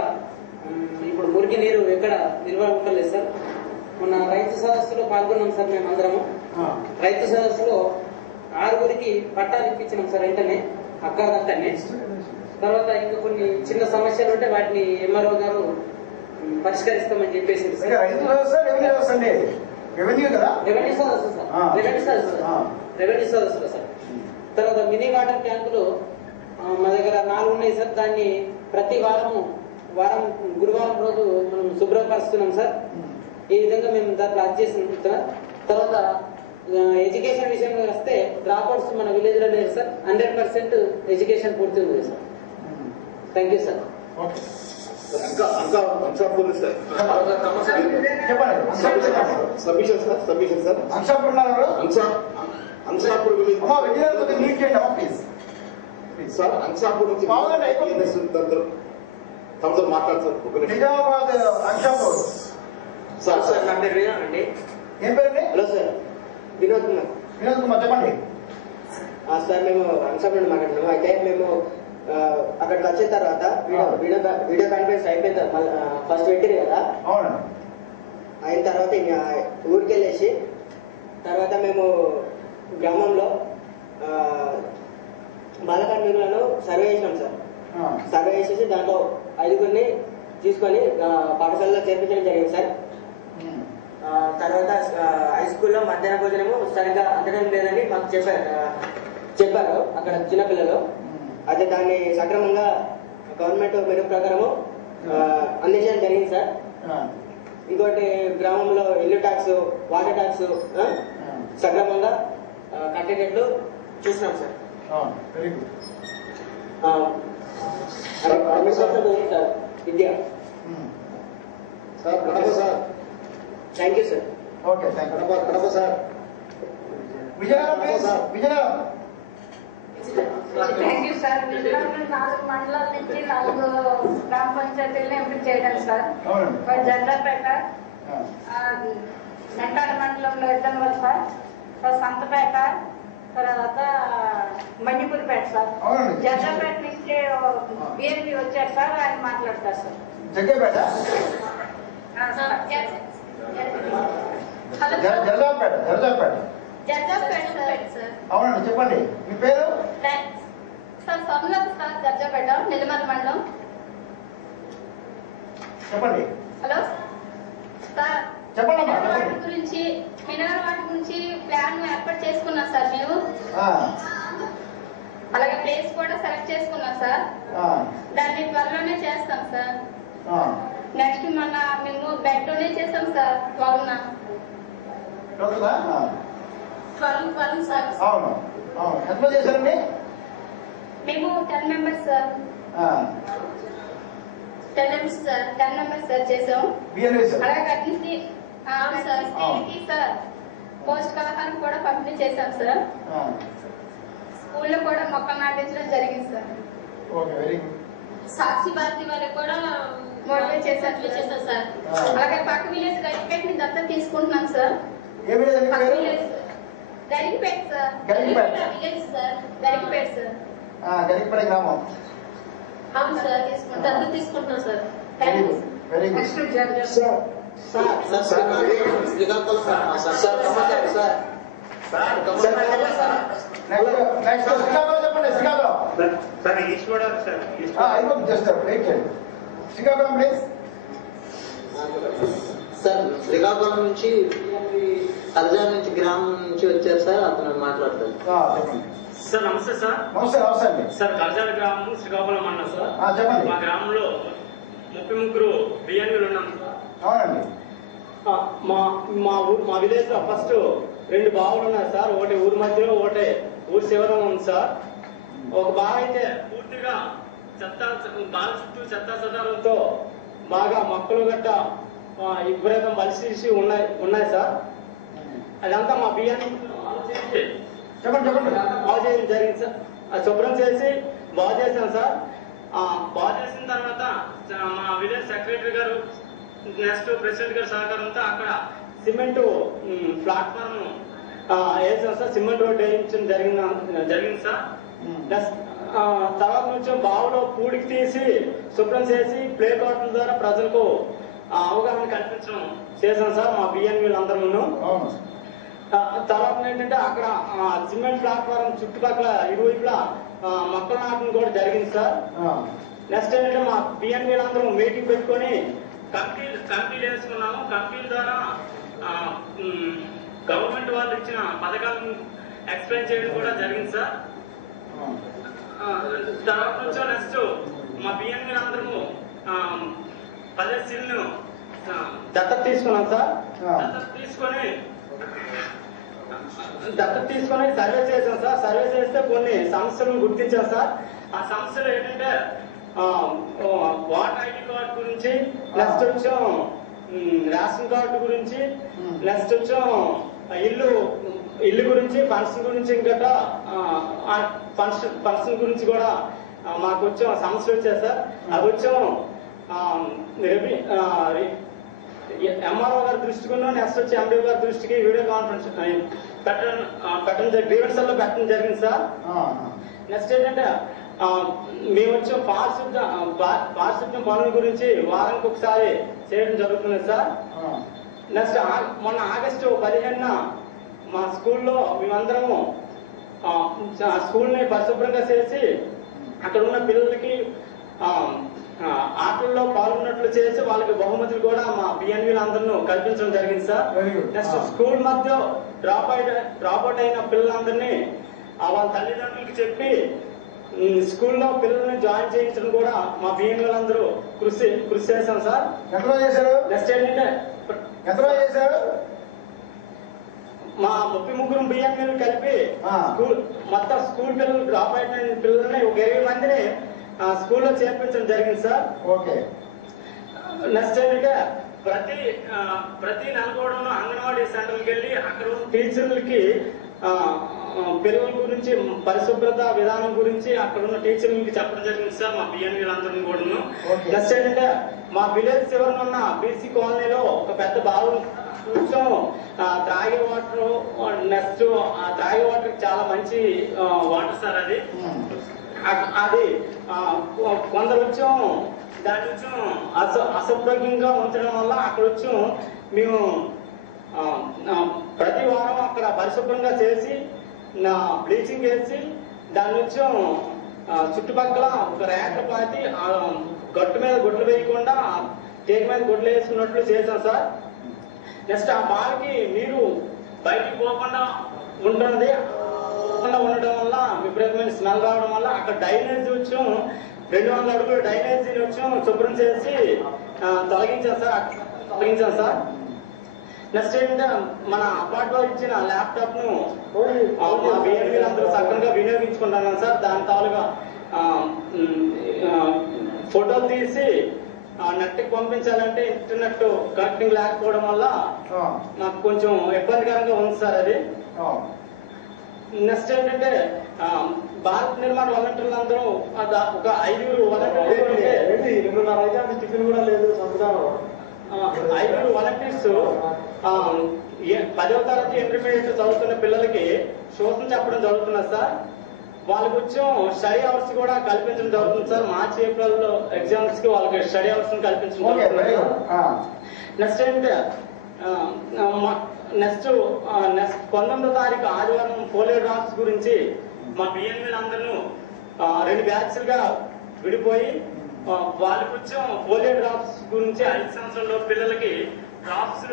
ఇప్పుడు మురికి నీరు ఎక్కడ నిల్వ ఉండలేదు సార్. మొన్న రైతు సదస్సులో పాల్గొన్నాం సార్. మేము అందరము రైతు సదస్సులో 6గురికి పట్టాలు ఇప్పించినాం సార్ వెంటనే అక్కడనే. తర్వాత ఇంకా కొన్ని చిన్న సమస్యలు ఉంటే వాటిని ఎంఆర్ఓ గారు పరిష్కరిస్తామని చెప్పేసి రెవెన్యూ సదస్సు సార్. రెవెన్యూ సదస్సులో సార్. తర్వాత మినీ వాటర్ ట్యాంకులు మా దగ్గర 4 ఉన్నాయి సార్. దాన్ని ప్రతి వారం గురువారం రోజు మనం శుభ్రపరుస్తున్నాం సార్. ఈ విధంగా మేము దాంట్లో అడ్జస్ట్ సార్. తర్వాత ఎడ్యుకేషన్ విషయంలో వస్తే డ్రాప్అవుట్స్ మన విలేజ్ లో లేదు సార్. 100% ఎడ్యుకేషన్ పూర్తి ఉంది sir. Thank you sir. Nizamabad Anshapur sir sir నా పేరు వినోద్ అండి. ఏం పేరండి? Hello sir, Vinod Kumar. వినోద్ కుమార్ చెప్పండి. సార్ మేము అంశాపూర్ నుండి మాట్లాడుతున్నాము. అయితే మేము అక్కడికి వచ్చిన తర్వాత వీడియో కాన్ఫరెన్స్ అయిపోయిన తర్వాత ఫస్ట్ పెట్టిరు కదా, అయిన తర్వాత ఇంకా ఊరికి వెళ్ళేసి తర్వాత మేము గ్రామంలో బాలకార్మికులను సర్వే చేసినాం సార్. సర్వే చేసేసి దాంట్లో 5గురిని తీసుకొని పాఠశాలలో చేర్పించడం జరిగింది సార్. తర్వాత హై స్కూల్లో మధ్యాహ్న భోజనము సరిగ్గా అందడం లేదని మాకు చెప్పారు అక్కడ చిన్నపిల్లలు. అయితే దాన్ని సక్రమంగా గవర్నమెంట్ మెనూ ప్రకారము అందించడం జరిగింది సార్. ఇంకోటి గ్రామంలో ఇల్లు ట్యాక్స్, వాటర్ ట్యాక్స్ సక్రమంగా కట్టేటట్లు చూసినాం sir. Vidya sir Kadapa sir. Thank you sir. Okay thank you. Kadapa sir. Vizianagaram sir. Vizianagaram. Thank you sir. Vizianagaram 4 మండలాల నుంచి 4 గ్రామ పంచాయతీలను ఎంపిక చేయడం సార్. జంగాపేట, మెంటాడ మండలంలో ఇద్దరు సార్, సంతపేట, తర్వాత మణిపూర్పేట సార్. జంగాపేట నుంచి బిఎన్పి వచ్చారు సార్, ఆయన మాట్లాడతారు సార్. జగ్గపేట, అవునండి చెప్పండి. మీ పేరు? సార్ స్వర్ణలత సార్, గర్జాపేట, నెల్లిమర్ల మండలం. చెప్పండి. హలో సార్, చెప్పండి. వాటి గురించి మినరల్ వాటి గురించి ప్లాన్ ఏర్పాటు చేసుకున్నాం సార్ మేము. అలాగే ప్లేస్ కూడా సెలెక్ట్ చేసుకున్నాం సార్. దాన్ని త్వరలోనే చేస్తాం సార్. నెక్స్ట్ మొన్న మేము బెడ్ డొనేట్ చేసాం సార్. 12 సార్. అవును అవును. ఎంతమంది చేశారండి? మేము 10 మెంబర్స్ సార్. 10 మెంబర్స్ సార్ చేసాం. అలాగే కట్టించి సార్ స్త్రీలకి సార్ పౌష్టికాహారం కూడా పంపిణీ చేశాం సార్. స్కూల్లో కూడా మొక్కలు నాటించడం జరిగింది సార్. సాక్షి భారతి వాళ్ళకి కూడా మోటివేట్ చేశారు సార్. అలాగే పక్క విలేజ్ గరికపేట నుంచి దత్తా తీసుకుంటున్నాం sir. Garikapeta sir, village sir, Garikapeta sir. Garikapeta గ్రామం. అవును సార్, దత్తా తీసుకుంటున్నాం sir. Very good sir. Srikakulam please. Sir Srikakulam నుంచి కర్జా నుంచి గ్రామం నుంచి వచ్చారు సార్, అతను మాట్లాడతారు. సార్ నమస్తే సార్. నమస్తే. నమస్తే అండి. సార్ కర్జాల గ్రామం శ్రీకాకుళం అన్నా సార్. చెప్పండి. మా గ్రామంలో 33 బియ్యాన్లు ఉన్నాం సార్. అవునండి. మా విలేజ్ లో ఫస్ట్ 2 బావులు ఉన్నాయి సార్. ఒకటి ఊరి మధ్యలో, ఒకటి ఊరి చివరన ఉంది సార్. ఒక బావి అయితే పూర్తిగా బాల చుట్టూ చెత్తా చెదారంతో బాగా మొక్కలు గట్ట విపరీతం పరిస్థితి ఉన్నాయి సార్. అదంతా మా బియ్యాన్ని బాగు చేయడం జరిగింది సార్. శుభ్రం చేసి బాగు చేశాం సార్. బాగు చేసిన తర్వాత మా విలేజ్ సెక్రటరీ గారు నెక్స్ట్ ప్రెసిడెంట్ గారి సహకారంతో అక్కడ సిమెంట్ ప్లాట్ఫామ్ వేసాం సార్. సిమెంట్ రోడ్ వేయించడం జరిగింది సార్. తర్వాత నుంచి బావులో పూడికి తీసి శుభ్రం చేసి ప్లే కార్డుల ద్వారా ప్రజలకు అవగాహన కల్పించడం చేశాం సార్ మా బిఎన్వీలు అందరూ. తర్వాత ఏంటంటే అక్కడ సిమెంట్ ప్లాట్ఫారం చుట్టుపక్కల ఇరువైపులా మొక్కలు నాటడం కూడా జరిగింది సార్. నెక్స్ట్ ఏంటంటే మా బిఎన్వీలు అందరూ మీటింగ్ పెట్టుకొని కమిటీలు వేసుకున్నాము. కమిటీల ద్వారా గవర్నమెంట్ వాళ్ళు ఇచ్చిన పథకాలను ఎక్స్ప్లెయిన్ చేయడం కూడా జరిగింది సార్. తర్వాత నుంచి నెక్స్ట్ మా బిఎన్వీలు అందరూ 10 సీల్ను దత్తత తీసుకున్నాం సార్. దత్తత తీసుకొని సర్వే చేశాం సార్. సర్వే చేస్తే కొన్ని సమస్యలను గుర్తించాం సార్. ఆ సమస్యలు ఏంటంటే వాటర్ ఐడి కార్డు గురించి, నెక్స్ట్ వచ్చాం రేషన్ కార్డు గురించి, నెక్స్ట్ వచ్చాం ఇల్లు గురించి, ఫంక్షన్ గురించి, ఇంకా ఫంక్షన్ గురించి కూడా మాకు వచ్చాం సమస్యలు వచ్చాయి సార్. అవి వచ్చాం ఎంఆర్ఓ గారి దృష్టికి, నెక్స్ట్ వచ్చి ఎండీ గారి దృష్టికి వీడియో కాన్ఫరెన్స్ పెట్టడం గ్రీవెన్స్ లో పెట్టడం జరిగింది సార్. నెక్స్ట్ ఏంటంటే మేము వచ్చి పారిశుద్ధ్యం పనుల గురించి వారానికి ఒకసారి చేయడం జరుగుతుంది సార్. నెక్స్ట్ మొన్న ఆగస్టు 15న మా స్కూల్లో మేమందరము స్కూల్ని పరిశుభ్రంగా చేసి అక్కడ ఉన్న పిల్లలకి ఆటల్లో పాల్గొన్నట్లు చేసి వాళ్ళకి బహుమతులు కూడా మా బిఎన్వీలు అందరూ కల్పించడం జరిగింది సార్. నెక్స్ట్ స్కూల్ మధ్య డ్రాప్ అవుట్ అయిన పిల్లలందరినీ వాళ్ళ తల్లిదండ్రులకి చెప్పి స్కూల్లో పిల్లల్ని జాయిన్ చేయించడం కూడా మా బిఎన్వీలు అందరూ కృషి చేశాం సార్. నెక్స్ట్ ఏంటంటే మా 33 బిఎన్వీలు కలిపి మొత్తం స్కూల్ పిల్లలు డ్రాప్ అయిన పిల్లల్ని ఒక 20 మందిని స్కూల్లో చేర్పించడం జరిగింది సార్. నెక్స్ట్ ఏంటంటే ప్రతి నెలకోవడంలో అంగన్వాడీ సెంటర్కి వెళ్ళి అక్కడ టీచర్లకి పిల్లల గురించి పరిశుభ్రత విధానం గురించి అక్కడ ఉన్న టీచర్లకి చెప్పడం జరిగింది సార్ మా బిఎన్వీలు అందరినీ కూడా. నెక్స్ట్ ఏంటంటే మా విలేజ్ చివరన ఉన్న బీసీ కాలనీలో ఒక పెద్ద బావి కొంచెం త్రాగే వాటర్, నెక్స్ట్ త్రాగే వాటర్ చాలా మంచి వాటర్ సార్. అది కొందరు వచ్చాం దాని వచ్చాం అసభ్యంగా ఉంచడం వల్ల అక్కడ వచ్చాం మేము ప్రతి వారం అక్కడ పరిశుభ్రంగా చేసి బ్లీచింగ్ వేసి దాని వచ్చాం చుట్టుపక్కల ఒక ర్యాక్లు పాతి గట్టు మీద గుడ్లు వేయకుండా టేక్ మీద గుడ్లు వేసుకున్నట్లు చేశాం సార్. నెక్స్ట్ ఆ బావికి నీరు బయటికి పోకుండా ఉంటుంది. ఉండడం వల్ల విపరీతమైన స్మెల్ రావడం వల్ల అక్కడ డ్రైనేజ్ వచ్చాం 200 అడుగులు డ్రైనేజీని వచ్చాం శుభ్రం చేసి తొలగించాం సార్. నెక్స్ట్ ఏంటంటే మన అపార్ట్ ఇచ్చిన ల్యాప్టాప్ ను మా బిఎన్వీలు అందరూ సక్రమంగా వినియోగించుకుంటున్నాం సార్. దాని తాలుగా ఫోటోలు తీసి నెట్కి పంపించాలంటే ఇంటర్నెట్ కనెక్టింగ్ లేకపోవడం వల్ల నాకు కొంచెం ఇబ్బందికరంగా ఉంది సార్ అది. నెక్స్ట్ ఏంటంటే భారత్ నిర్మాణ వాలంటీర్లు అందరూ ఒక 5 వాలంటీర్లు టిఫిన్ కూడా లేదు 5 వాలంటీర్స్ 10వ తరగతి ఇంటర్మీడియట్ చదువుతున్న పిల్లలకి శోధన చెప్పడం జరుగుతున్నది సార్. వాళ్ళకి వచ్చి స్టడీ అవర్స్ కూడా కల్పించడం జరుగుతుంది సార్. మార్చి ఏప్రిల్ ఎగ్జామ్స్ కి వాళ్ళకి స్టడీ అవర్స్ కల్పించడం జరుగుతుంది. నెక్స్ట్ ఏంటంటే నెక్స్ట్ 19వ తారీఖు ఆదివారం పోలియో డ్రాప్స్ గురించి మా బిఎన్వీలు అందరూ 2 బ్యాచ్లుగా విడిపోయి వాళ్ళకి వచ్చాం పోలియో డ్రాప్స్ గురించి 5 సంవత్సరాల పిల్లలకి డ్రాప్స్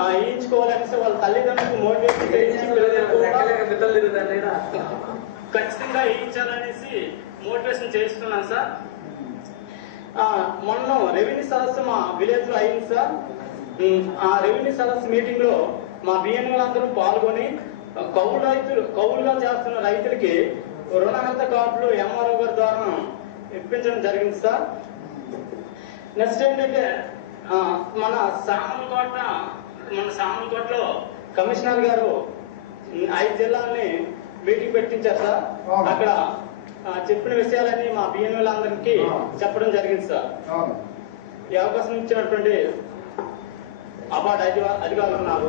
వేయించుకోవాలనేసి వాళ్ళ తల్లిదండ్రులకు మోటివేషన్ ఖచ్చితంగా వేయించాలనేసి మోటివేషన్ చేస్తున్నాం సార్. మొన్న రెవెన్యూ సదస్సు మా విలేజ్ లో అయింది సార్. ఆ రెవెన్యూ సదస్సు మీటింగ్ లో మా బిఎన్వీలు అందరూ పాల్గొని కౌలుగా చేస్తున్న రైతులకి రుణహత కార్డులు ఎంఆర్ఓ గారి ద్వారా ఇప్పించడం జరిగింది సార్. నెక్స్ట్ ఏంటంటే మన సామర్లకోటలో కమిషనర్ గారు 5 జిల్లాలని మీటింగ్ పెట్టించారు సార్. అక్కడ చెప్పిన విషయాలని మా బిఎన్ఓలందరికీ చెప్పడం జరిగింది సార్. ఈ అవకాశం ఇచ్చినటువంటి అవార్డు అధికారులు ఉన్నారు.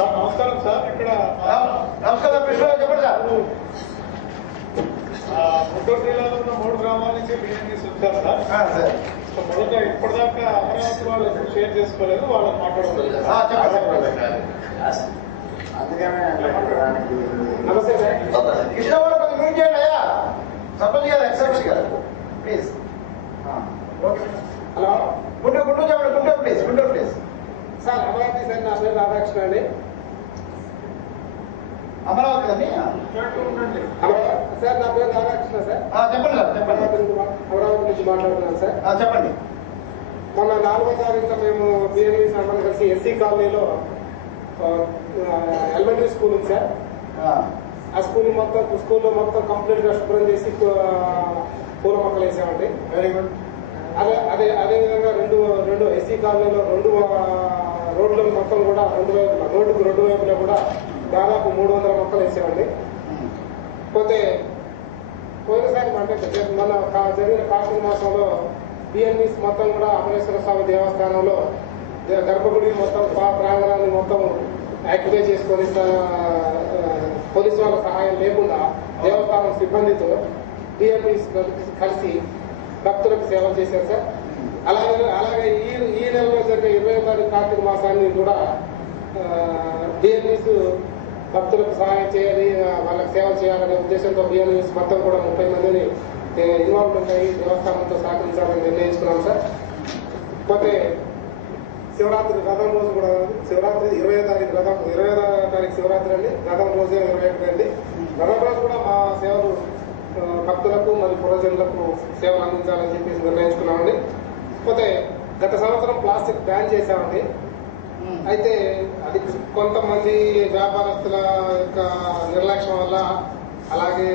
నమస్కారం సార్. ఇక్కడ నమస్కారం చెప్పండి సార్. గుంటూరు జిల్లాలో ఉన్న 3 గ్రామాల నుంచి బిఎన్ఎస్ వచ్చారు సార్. సో మొదట ఇప్పటిదాకా అమరావతి వాళ్ళు ఎప్పుడు షేర్ చేసుకోలేదు, వాళ్ళని మాట్లాడలేదు. నమస్తే సార్. కృష్ణవాడు కొంచెం మ్యూట్ చేయండి అయ్యా. సర్పంచ్ గారు ఎక్సర్పంచ్ గారు ప్లీజ్. ఓకే. హలో గుంటూరు చెప్పండి. Guntur please. Sir Amaravati sir, నా పేరు రాధాకృష్ణ అండి. అమరావతి అండి సార్, నా పేరు రాధాకృష్ణ సార్. చెప్పండి సార్. చెప్పండి. అమరావతి నుంచి మాట్లాడుతున్నాను సార్. చెప్పండి. మొన్న 4వ తారీఖున మేము బిఎన్ఎస్ అందరం కలిసి ఎస్సీ కాలనీలో ఎలిమెంటరీ స్కూల్ ఉంది సార్. ఆ స్కూల్లో మొత్తం కంప్లీట్ గా శుభ్రం చేసి పూల మొక్కలు వేసామండి. Very good. అదే విధంగా రెండు ఎస్సీ కాలనీలో 2 రోడ్ల మొత్తం కూడా రోడ్డుకు 2 వైపులా కూడా దాదాపు 300 మొక్కలు వేసామండి. పోయినసారి అంటే మన జరిగిన కార్తీక మాసంలో బిఎన్ఎస్ మొత్తం కూడా అమరేశ్వర స్వామి దేవస్థానంలో గర్భగుడి మొత్తం ప్రాంగణాన్ని మొత్తం యాక్టివేట్ చేసుకొని పోలీసు వాళ్ళ సహాయం లేకుండా దేవస్థానం సిబ్బందితో బిఎన్ఎస్ కలిసి భక్తులకు సేవలు చేశారు సార్. అలాగే ఈ నెలలో జరిగే 20వ తారీఖు కార్తీక మాసాన్ని కూడా బిఎన్ఎస్ భక్తులకు సహాయం చేయాలి, వాళ్ళకి సేవలు చేయాలనే ఉద్దేశంతో బిఎన్ఎస్ మొత్తం కూడా 30 మందిని ఇన్వాల్వ్మెంట్ అయ్యి దేవస్థానంతో సహకరించాలని నిర్ణయించుకున్నాం సార్. పోతే శివరాత్రి రథం రోజు కూడా శివరాత్రి 20వ తారీఖు శివరాత్రి అండి. రథం రోజే 21 అండి. రథం రోజు కూడా మా సేవలు భక్తులకు మరియు పురజనులకు సేవలు అందించాలని చెప్పేసి నిర్ణయించుకున్నామండి. పోతే గత సంవత్సరం ప్లాస్టిక్ బ్యాన్ చేశామండి. అయితే అది కొంతమంది వ్యాపారస్తుల యొక్క నిర్లక్ష్యం వల్ల, అలాగే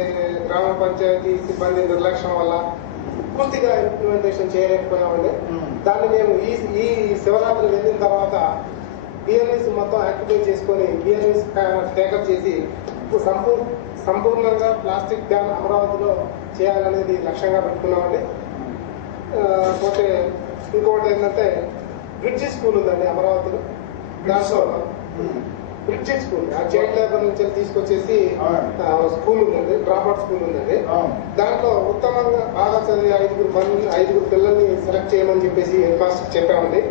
గ్రామ పంచాయతీ సిబ్బంది నిర్లక్ష్యం వల్ల పూర్తిగా ఇంప్లిమెంటేషన్ చేయలేకపోయామండి. దాన్ని మేము ఈ శివరాత్రి వెళ్ళిన తర్వాత బిఎన్ఎస్ మొత్తం యాక్టివేట్ చేసుకొని బిఎన్ఎస్ టేకప్ చేసి సంపూర్ణంగా ప్లాస్టిక్ బ్యాన్ అమరావతిలో చేయాలనేది లక్ష్యంగా పెట్టుకున్నామండి. పోతే ఇంకొకటి ఏంటంటే బ్రిడ్జి స్కూల్ ఉందండి అమరావతిలో. దాంట్లో బ్రిడ్జి స్కూల్ చైల్డ్ లేబర్ నుంచి తీసుకొచ్చేసి స్కూల్ ఉందండి, డ్రాప్అవుట్ స్కూల్ ఉందండి. దాంట్లో ఉత్తమంగా బాగా చదివి 5 పిల్లల్ని సెలెక్ట్ చేయమని చెప్పేసి హెడ్ మాస్టర్ చెప్పామండి.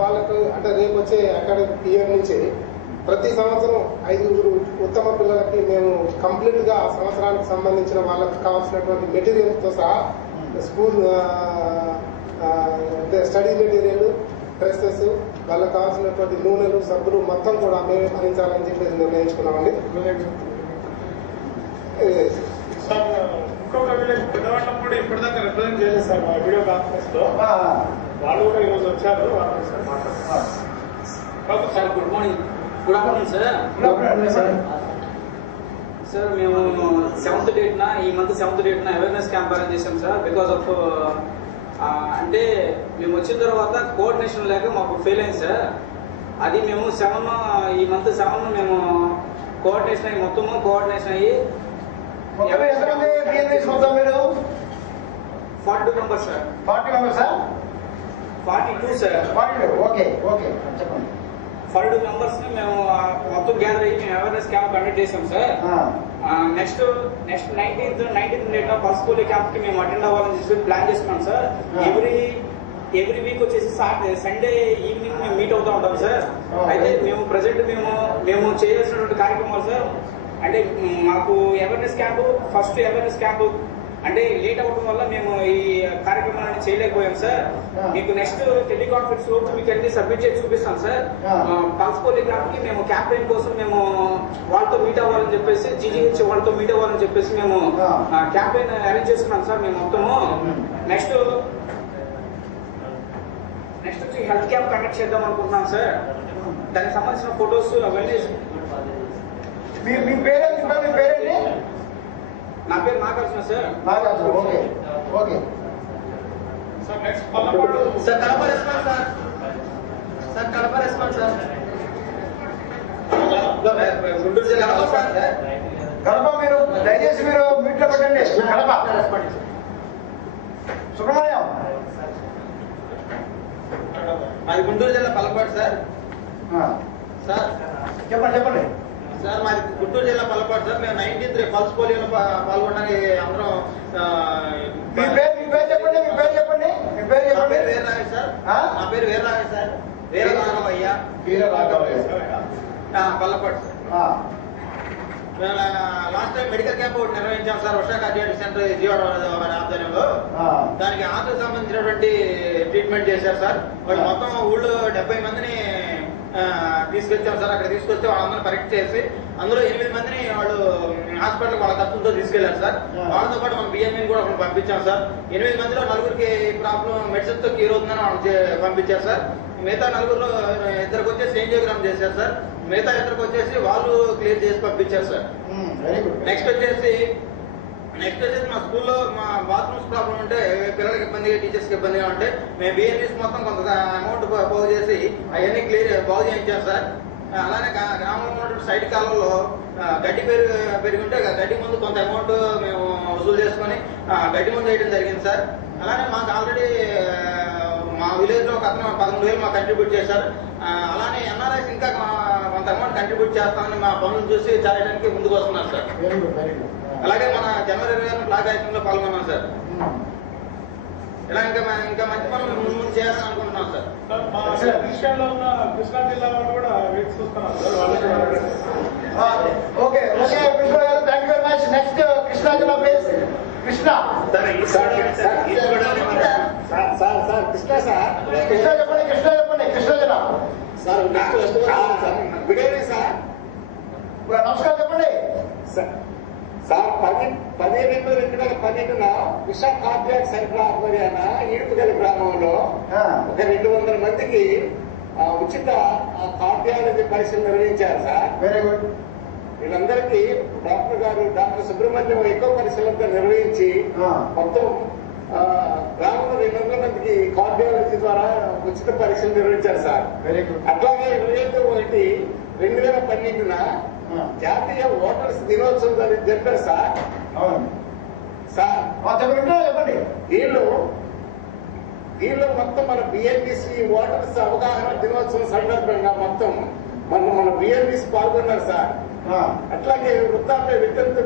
వాళ్ళకు అంటే రేపు వచ్చే అకాడమిక్ ఇయర్ నుంచి ప్రతి సంవత్సరం 5 ఉత్తమ పిల్లలకి మేము కంప్లీట్ గా ఆ సంవత్సరానికి సంబంధించిన వాళ్ళకి కావాల్సినటువంటి మెటీరియల్స్ తో సహా స్కూల్ స్టడీ మెటీరియల్, డ్రెస్సెస్, వాళ్ళకి కావాల్సినటువంటి నూనెలు, సబ్బులు మొత్తం కూడా మేమే భరించాలని చెప్పేసి నిర్ణయించుకున్నామండి. ఇంకొక విలేజ్ పెద్దవాళ్ళం కూడా ఇప్పటిదాకా రిప్రజెంట్ చేయలేదు సార్ మా వీడియో కాన్ఫరెన్స్ లో. వాళ్ళు కూడా ఈరోజు వచ్చారు. Sir good morning. Good afternoon sir. Sir మేము 7th డేట్న ఈ మంత్ 7th డేట్న అవేర్నెస్ క్యాంప్ అరేంజ్ చేశాం సార్. బికాస్ ఆఫ్ అంటే మేము వచ్చిన తర్వాత కోఆర్డినేషన్ లేక మాకు ఫెయిల్ అయింది సార్. అది మేము ఈ మంత్ 7 మేము కోఆర్డినేషన్ అయ్యి మొత్తము కోఆర్డినేషన్ అయ్యి 42 members sir. 40 members sir? 42 sir. 42. Okay okay చెప్పండి. 42 మెంబర్స్ ని మేము మొత్తం గ్యాదర్ అయ్యి మేము అవేర్నెస్ క్యాంప్ కండక్ట్ చేసాం sir. Next 19th date pulse polio camp కి మేము అటెండ్ అవ్వాలని చెప్పి ప్లాన్ చేసుకున్నాం సార్. ఎవ్రీ వీక్ వచ్చేసి సండే ఈవినింగ్ మేము మీట్ అవుతూ ఉంటాం సార్. అయితే మేము ప్రజెంట్ మేము చేయాల్సినటువంటి కార్యక్రమాలు సార్ అంటే మాకు awareness camp first awareness camp అంటే లేట్ అవ్వడం వల్ల మేము ఈ కార్యక్రమాన్ని చేయలేకపోయాం సార్. మీకు నెక్స్ట్ టెలికాన్ఫరెన్స్ లోపు మీకు అన్ని సబ్మిట్ చేసి చూపిస్తాం సార్. పల్స్ పోలియోగ్రామ్ కి మేము క్యాంపెయిన్ కోసం మేము వాళ్ళతో మీట్ అవ్వాలని చెప్పేసి జీజీహెచ్ వాళ్ళతో మీట్ అవ్వాలని చెప్పేసి మేము క్యాంపెయిన్ అరేంజ్ చేసుకున్నాం సార్. మేము మొత్తము నెక్స్ట్ వచ్చి హెల్త్ క్యాంప్ కండక్ట్ చేద్దాం అనుకుంటున్నాం సార్. దానికి సంబంధించిన ఫొటోస్ అవన్నీ. మీ పేరేంటి? మీ పేరేంటి? నా పేరు Nagarjuna sir. Nagarjuna. Okay okay sir. Next Pallapadu sir. Kadapa response sir. Sir Kadapa response sir. Guntur జిల్లా సార్. కడప మీరు దయచేసి మీరు మీట్లో పెట్టండి. కడప సుబ్రహ్మణ్యం. మాది గుంటూరు జిల్లా పల్లపాడు సార్. సార్ చెప్పండి. సార్ మాది గుంటూరు జిల్లా పల్లపాడు సార్. మేము 19th పల్స్ పోలియోలో పాల్గొనడానికి అందరం. మీ పేరు చెప్పండి. మీ పేరు చెప్పండి. వీరరాఘవ సార్. నా పేరు వీరరాఘవ సార్. వీరరాఘవయ్య. పల్లపాడు సార్. మేము లాస్ట్ టైం మెడికల్ క్యాంప్ ఒకటి నిర్వహించాం సార్. వర్షా కార్డియాలజీ సెంటర్ విజయవాడ ఆధ్వర్యంలో. దానికి ఆర్ట్కి సంబంధించినటువంటి ట్రీట్మెంట్ చేశారు సార్. వాళ్ళు మొత్తం ఊళ్ళో 70 మందిని తీసుకొచ్చాం సార్. అక్కడ తీసుకొస్తే వాళ్ళందరినీ పరీక్ష చేసి అందులో 8 మందిని వాళ్ళు హాస్పిటల్ వాళ్ళ ఖర్చులతో తీసుకెళ్లారు సార్. వాళ్ళతో పాటు మనం బిఎంఈని కూడా ఒకటి పంపించాం సార్. 8 మందిలో 4గురికి ప్రాబ్లం మెడిసిన్ తో క్యూర్ అవుతుందని వాళ్ళు పంపించారు సార్. మిగతా 4గురిలో 2 వచ్చేసి ఏంజియోగ్రామ్ చేశారు సార్. మిగతా 2 వచ్చేసి వాళ్ళు క్లియర్ చేసి పంపించారు సార్. నెక్స్ట్ వచ్చేసి మా స్కూల్లో మా బాత్రూమ్స్ ప్రాబ్లం ఉంటే పిల్లలకి ఇబ్బందిగా టీచర్స్కి ఇబ్బందిగా ఉంటే మేము బిఎన్ఎస్ మొత్తం కొంత అమౌంట్ పోగు చేసి అవన్నీ బాగు చేయించాం సార్. అలానే గ్రామంలో ఉన్నటువంటి సైడ్ కాలంలో గడ్డి పెరిగి ఉంటే గడ్డి ముందు కొంత అమౌంట్ మేము వసూలు చేసుకొని గడ్డి ముందు వేయడం జరిగింది సార్. అలానే మాకు ఆల్రెడీ మా విలేజ్ లో ఒక అతను 11,000 మాకు కంట్రిబ్యూట్ చేశారు. అలానే ఎన్ఆర్ఐస్ ఇంకా కొంత అమౌంట్ కంట్రిబ్యూట్ చేస్తామని మా పనులు చూసి చేయడానికి ముందుకు వస్తున్నారు సార్. అలాగే మన జనవరి 20 ఫ్లాగ్ యాక్షన్ పాల్గొన్నాం సార్. ఇలా ఇంకా మంచి పనులు ముందు చేయాలని అనుకుంటున్నాం సార్. కృష్ణా జిల్లా వాళ్ళు కూడా వేచి చూస్తున్నాం సార్. ఓకే కృష్ణ గారు, thank you very much. Next Krishna జిల్లా ప్లీజ్. కృష్ణ చెప్పండి. కృష్ణా జిల్లా సార్. Good evening sir. నమస్కారం చెప్పండి సార్. 15 విశాఖ కార్డియాక్ సెంటర్ ఆధ్వర్యాన ఈడుపుగల గ్రామంలో ఒక 200 మందికి ఉచిత కార్డియాలజీ పరీక్షలు నిర్వహించారు సార్. Very good. వీళ్ళందరికీ డాక్టర్ సుబ్రహ్మణ్యం ఎక్కువ పరిశీలనతో నిర్వహించి మొత్తం గ్రామంలో 200 మందికి కార్డియాలజీ ద్వారా ఉచిత పరీక్షలు నిర్వహించారు సార్. Very good. అట్లాగే 25/1/2012 జాతీయ ఓటర్స్ దినోత్సవం జరిపారు సార్. చెప్పండి. దీనిలో మొత్తం మన బిఎన్పిసి ఓటర్స్ అవగాహన దినోత్సవం సందర్భంగా మొత్తం మన బిఎన్పిసి పాల్గొన్నారు సార్. అట్లాగే వృద్ధాప్య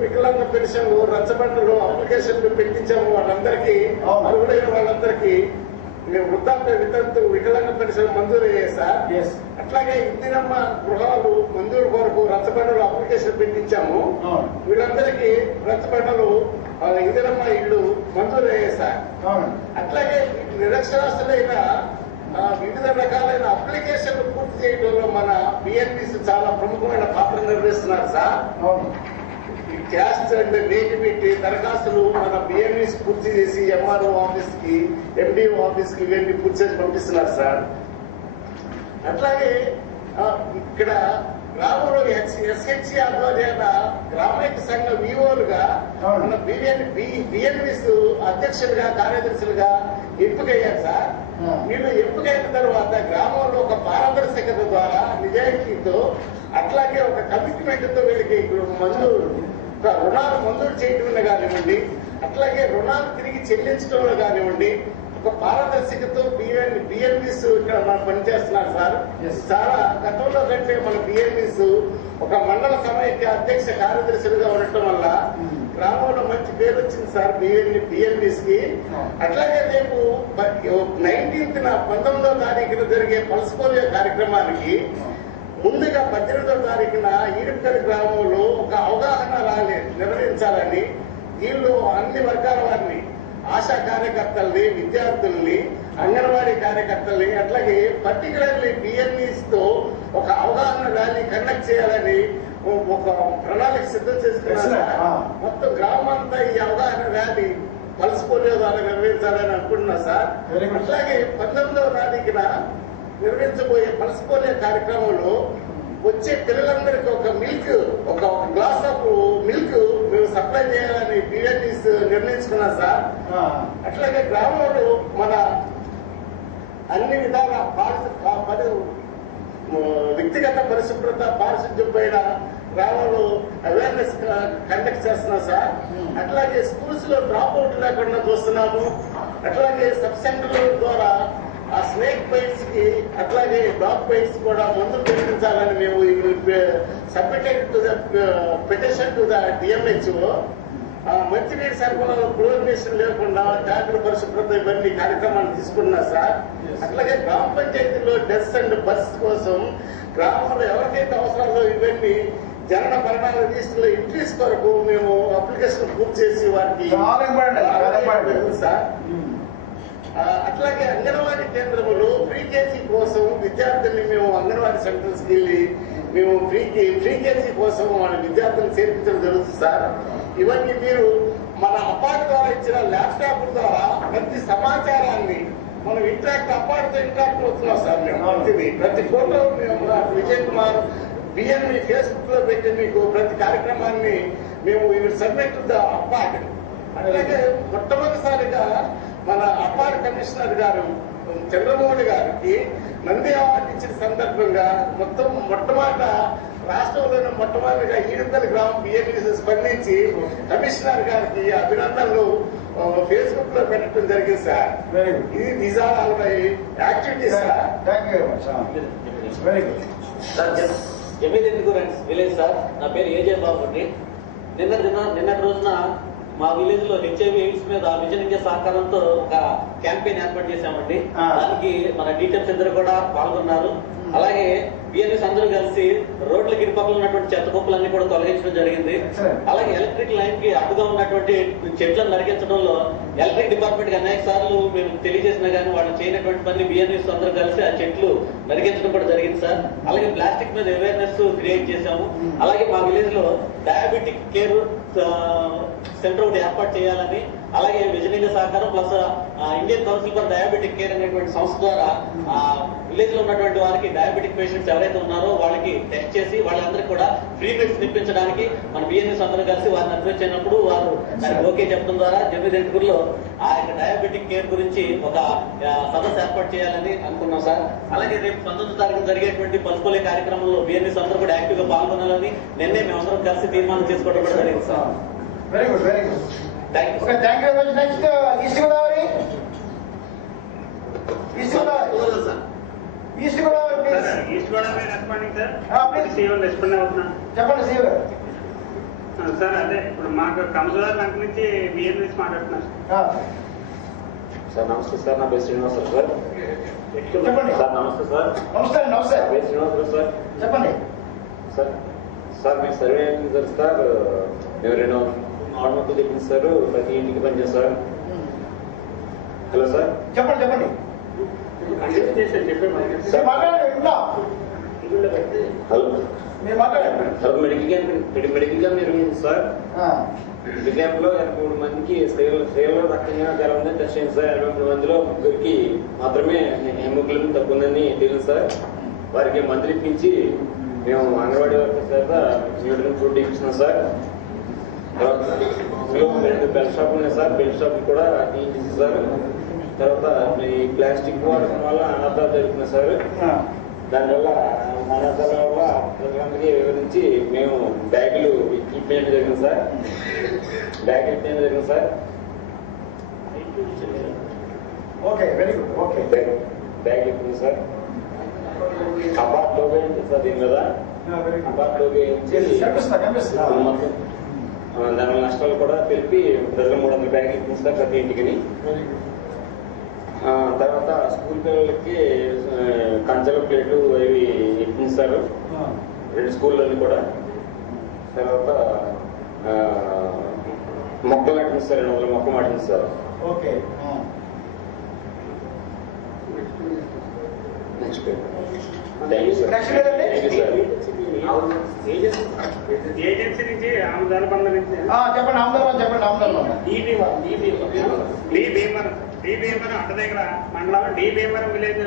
వికలాంగ పెన్షన్లు, రచ్చబండలు అప్లికేషన్లు పెట్టించాము. వాళ్ళందరికీ అర్హులైన వాళ్ళందరికీ వృద్ధాప్య వికలాంగ పెన్షన్ మంజూరు అయ్యాయి సార్. అట్లాగే ఇందిరమ్మ గృహాలు మంజూరు కొరకు రచ్చబండలు అప్లికేషన్ పెట్టించాము. వీళ్ళందరికీ రచ్చబండలు ఇందిరమ్మ ఇళ్లు మంజూరు అయ్యాయి సార్. అట్లాగే నిరక్షరాస్యులైన వివిధ రకాలైన అప్లికేషన్లు పూర్తి చేయడంలో మన బిఎన్పిసి చాలా ప్రముఖమైన పాత్ర నిర్వహిస్తున్నారు సార్. క్యాస్ట్ అండ్ నేటివిటీ దరఖాస్తులు మన బిఎన్పిసి పూర్తి చేసి ఎంఆర్ఓ ఆఫీస్ కి, ఎండిఓ ఆఫీస్ కి ఇవన్నీ పూర్తి చేసి పంపిస్తున్నారు సార్. అట్లాగే ఇక్కడ గ్రామంలో ఎస్హెచ్సి ఆధ్వర్యాన గ్రామైక సంఘ వివోలుగా మన బిఎన్పిస్ అధ్యక్షులుగా, కార్యదర్శులుగా ఎంపికయ్యారు సార్. వీళ్ళు ఎంపికైన తర్వాత గ్రామంలో ఒక పారదర్శకత ద్వారా, నిజాయితీతో, అట్లాగే ఒక కమిట్మెంట్ తో వీళ్ళకి రుణాలు మంజూరు చేయడంలో కానివ్వండి, అట్లాగే రుణాలు తిరిగి చెల్లించడంలో కానివ్వండి, ఒక పారదర్శకతో బిఎన్పిస్ ఇక్కడ మనం పనిచేస్తున్నారు సార్. చాలా గతంలో కంటే మన బిఎన్పిస్ ఒక మండల సమైక్య అధ్యక్ష కార్యదర్శులుగా ఉండటం వల్ల గ్రామంలో మంచి పేరు వచ్చింది సార్ బిఎన్పిస్ కి. అట్లాగే రేపు 19వ తారీఖున జరిగే పల్స్ పోలియో కార్యక్రమానికి ముందుగా 18వ తారీఖున ఈడుపల్లి గ్రామంలో ఒక అవగాహన ర్యాలీ నిర్వహించాలని దీనిలో అన్ని వర్గాల వారిని, ఆశా కార్యకర్తల్ని, విద్యార్థుల్ని, అంగన్వాడీ కార్యకర్తల్ని, అట్లాగే పర్టికులర్లీ బిఎన్ఈస్ తో ఒక అవగాహన ర్యాలీ కండక్ట్ చేయాలని ఒక ప్రణాళిక సిద్ధం చేసుకున్నారు. మొత్తం గ్రామం ఈ అవగాహన ర్యాలీ పల్స్ పోలియో ద్వారా నిర్వహించాలని అనుకుంటున్నా సార్. అట్లాగే 19వ తారీఖున నిర్వహించబోయే పల్స్ పోలియో కార్యక్రమంలో వచ్చే పిల్లలందరికీ ఒక గ్లాస్ ఆఫ్ మిల్క్ మేము సప్లై చేయాలని బిఎన్ఈస్ నిర్ణయించుకున్నాం సార్. అట్లాగే గ్రామంలో మన అన్ని విధాల వ్యక్తిగత పరిశుభ్రత, పారిశుద్ధ్యం పైన గ్రామంలో అవేర్నెస్ కండక్ట్ చేస్తున్నాం సార్. అట్లాగే స్కూల్స్ లో డ్రాప్ అవుట్ లేకుండా చూస్తున్నాము. అట్లాగే సబ్ సెంటర్ల ద్వారా ఆ స్నేక్ బైట్స్ కి, అట్లాగే డాగ్ బైట్స్ కూడా మందులు పెంచాలని మేము submitted to the petition to the DMHO. మంచినీటి సరఫరాలో క్లోరినేషన్ లేకుండా ట్యాంకుల పరిశుభ్రత ఇవన్నీ కార్యక్రమాలు తీసుకున్నా సార్. అట్లాగే గ్రామ పంచాయతీలో డెస్ అండ్ బస్ కోసం గ్రామంలో ఎవరికైతే అవసరాలో ఇవన్నీ జనన మరణాల రిజిస్టర్లో ఎంట్రీస్ కొరకు మేము అప్లికేషన్ పూర్తి చేసి వారికి సార్. అట్లాగే అంగన్వాడీ కేంద్రంలో ప్రీ కేజీ కోసం విద్యార్థుల్ని మేము అంగన్వాడీ సెంటర్స్ కి వెళ్ళి మేము ప్రీ కేజీ కోసం వాళ్ళ విద్యార్థులను చేర్పించడం జరుగుతుంది సార్. ఇవన్నీ మీరు మన అపార్ట్ ద్వారా ఇచ్చిన ల్యాప్టాప్ ద్వారా ప్రతి సమాచారాన్ని మనం అపార్ట్తో ఇంటరాక్ట్ అవుతున్నాం సార్. మేము ప్రతి ఫోటో మేము విజయ్ కుమార్ బిఎన్వి ఫేస్బుక్ లో పెట్టి మీకు ప్రతి కార్యక్రమాన్ని మేము సబ్మిట్ టు ద అపార్ట్. అట్లాగే మొట్టమొదటిసారిగా మన అపార్ట్ కమిషనర్ గారు చంద్రమోహన్ గారికి నంది అవార్డు ఇచ్చిన సందర్భంగా మొట్టమొదట రాష్ట్రంలోని మొట్టమొదటిగా ఈడుపల్లి గ్రామం బిఎన్ఈ స్పందించి కమిషనర్ గారికి అభినందనలు ఫేస్బుక్ లో పెట్టడం జరిగింది సార్. ఇది నిజాలు activities sir. Very good sir. జమీదెందుకు విలేజ్ సార్. నా పేరు ఏజే బాబు అండి. నిన్నటి రోజున మా విలేజ్ లో హెచ్ఐవి ఎయిడ్స్ మీద విజన్ ఇండియా సహకారంతో ఒక క్యాంపెయిన్ ఏర్పాటు చేశామండి. దానికి మన డీటెయిల్స్ ఇద్దరు కూడా పాల్గొన్నారు. అలాగే బిఎన్ఎస్ అందరూ కలిసి రోడ్ల గిరిపక్కల ఉన్నటువంటి చెత్త కుప్పలన్నీ కూడా తొలగించడం జరిగింది. అలాగే ఎలక్ట్రిక్ లైన్ కి అడ్డుగా ఉన్నటువంటి చెట్లను నరికించడంలో ఎలక్ట్రిక్ డిపార్ట్మెంట్ కి అనేక సార్లు మేము తెలియజేసినా కానీ వాళ్ళు చేయనటువంటి పని బిఎన్ఎస్ అందరూ కలిసి ఆ చెట్లు నరికించడం కూడా జరిగింది సార్. అలాగే ప్లాస్టిక్ మీద అవేర్నెస్ క్రియేట్ చేశాము. అలాగే మా విలేజ్ లో డయాబెటిక్ కేర్ సెంటర్ ఒకటి ఏర్పాటు చేయాలని, అలాగే విజయనగర సహకారం plus Indian council for diabetic care అనేటువంటి సంస్థ ద్వారా విలేజ్ లో ఉన్నటువంటి వారికి డయాబెటిక్ పేషెంట్స్ ఎవరైతే ఉన్నారో వాళ్ళకి టెస్ట్ చేసి వాళ్ళందరికీ కూడా ఫ్రీ మెడిసిన్ ఇప్పించడానికి మన బిఎన్ఎస్ అందరూ కలిసి వారిని అప్రోచ్ అయినప్పుడు వారు దానికి ఓకే చెప్పడం ద్వారా జమీదెంటుగురులో ఆ యొక్క డయాబెటిక్ కేర్ గురించి ఒక సదస్సు ఏర్పాటు చేయాలని అనుకున్నాం సార్. అలాగే రేపు 19వ తారీఖు జరిగేటువంటి పల్స్పోలియో కార్యక్రమంలో బిఎన్ఎస్ అందరూ కూడా యాక్టివ్ గా పాల్గొనాలని నిన్నే మేమందరం కలిసి తీర్మానం చేసుకోవడం కూడా జరిగింది sir. Very good, very good. Thank you very much. Next East Godavari. East Godavari sir. East Godavari please. East Godavari responding sir. Please CO respond అవుతున్నా. చెప్పండి సీఓ గారు. సార్ అదే ఇప్పుడు మాకు కంసోదర్ కంపెనీ నుంచి బిఎన్ఎస్ మాట్లాడుతున్నారు సార్. నమస్తే సార్. నా పేరు శ్రీనివాసరావు సార్. చెప్పండి సార్. నమస్తే సార్. నమస్తే. నమస్తే. నా పేరు శ్రీనివాసరావు సార్. చెప్పండి సార్. సార్ మీకు సర్వే సార్. సార్ మేము 2 ఆర్డర్లు తెప్పించారు, ప్రతి ఇంటికి పనిచేస్తారు. Hello sir. చెప్పండి చెప్పండి. హలో. మెడికల్ క్యాంప్ నిర్వహించింది సార్. మెడికల్ క్యాంప్ లో 83 మందికి స్త్రీలలో రక్తంగా జ్వరం ఉందని టెస్ట్ అయింది సార్. 83 మందిలో 3 మాత్రమే హెమోగ్లోబిన్ తక్కువ ఉందని తెలియదు సార్. వారికి మందులు ఇప్పించి మేము అంగన్వాడీ వర్కర్స్ చేత న్యూట్రిషన్ ఫుడ్ ఇప్పిస్తున్నాం సార్. తర్వాత 2 బెల్ట్ షాపులు ఉన్నాయి సార్. బెల్ట్ షాపులు కూడా తీయించింది సార్. తర్వాత ఈ ప్లాస్టిక్ వాడకం వల్ల అనాథాలు జరుగుతున్నాయి సార్. దానివల్ల అనాథాల వల్ల ప్రజలందరికీ వివరించి మేము బ్యాగులు ఇప్పించడం జరిగింది సార్. బ్యాగులు ఇప్పించడం జరిగింది sir. Okay, very good. Okay, bag ఇప్పింది సార్. అపార్ట్ లోగా సార్. దీని మీద అపార్ట్ లోగా మొత్తం దానివల్ల నష్టాలు కూడా తెలిపి ప్రజలు 300 బ్యాగులు ఇప్పిస్తారు ప్రతి ఇంటికి. తర్వాత స్కూల్ పిల్లలకి కంచెల ప్లేట్లు అవి ఇప్పిస్తారు 2 స్కూళ్ళని కూడా. తర్వాత మొక్కలు మాటింది సార్, 200 మొక్క మాటింది సార్. ఓకే. ఏజెన్సీ నుంచి ఆమదాల బంద నుంచి చెప్పండి. ఆమదాల డి భీమవరం అట్ట దగ్గర మండలం D Bhimavaram village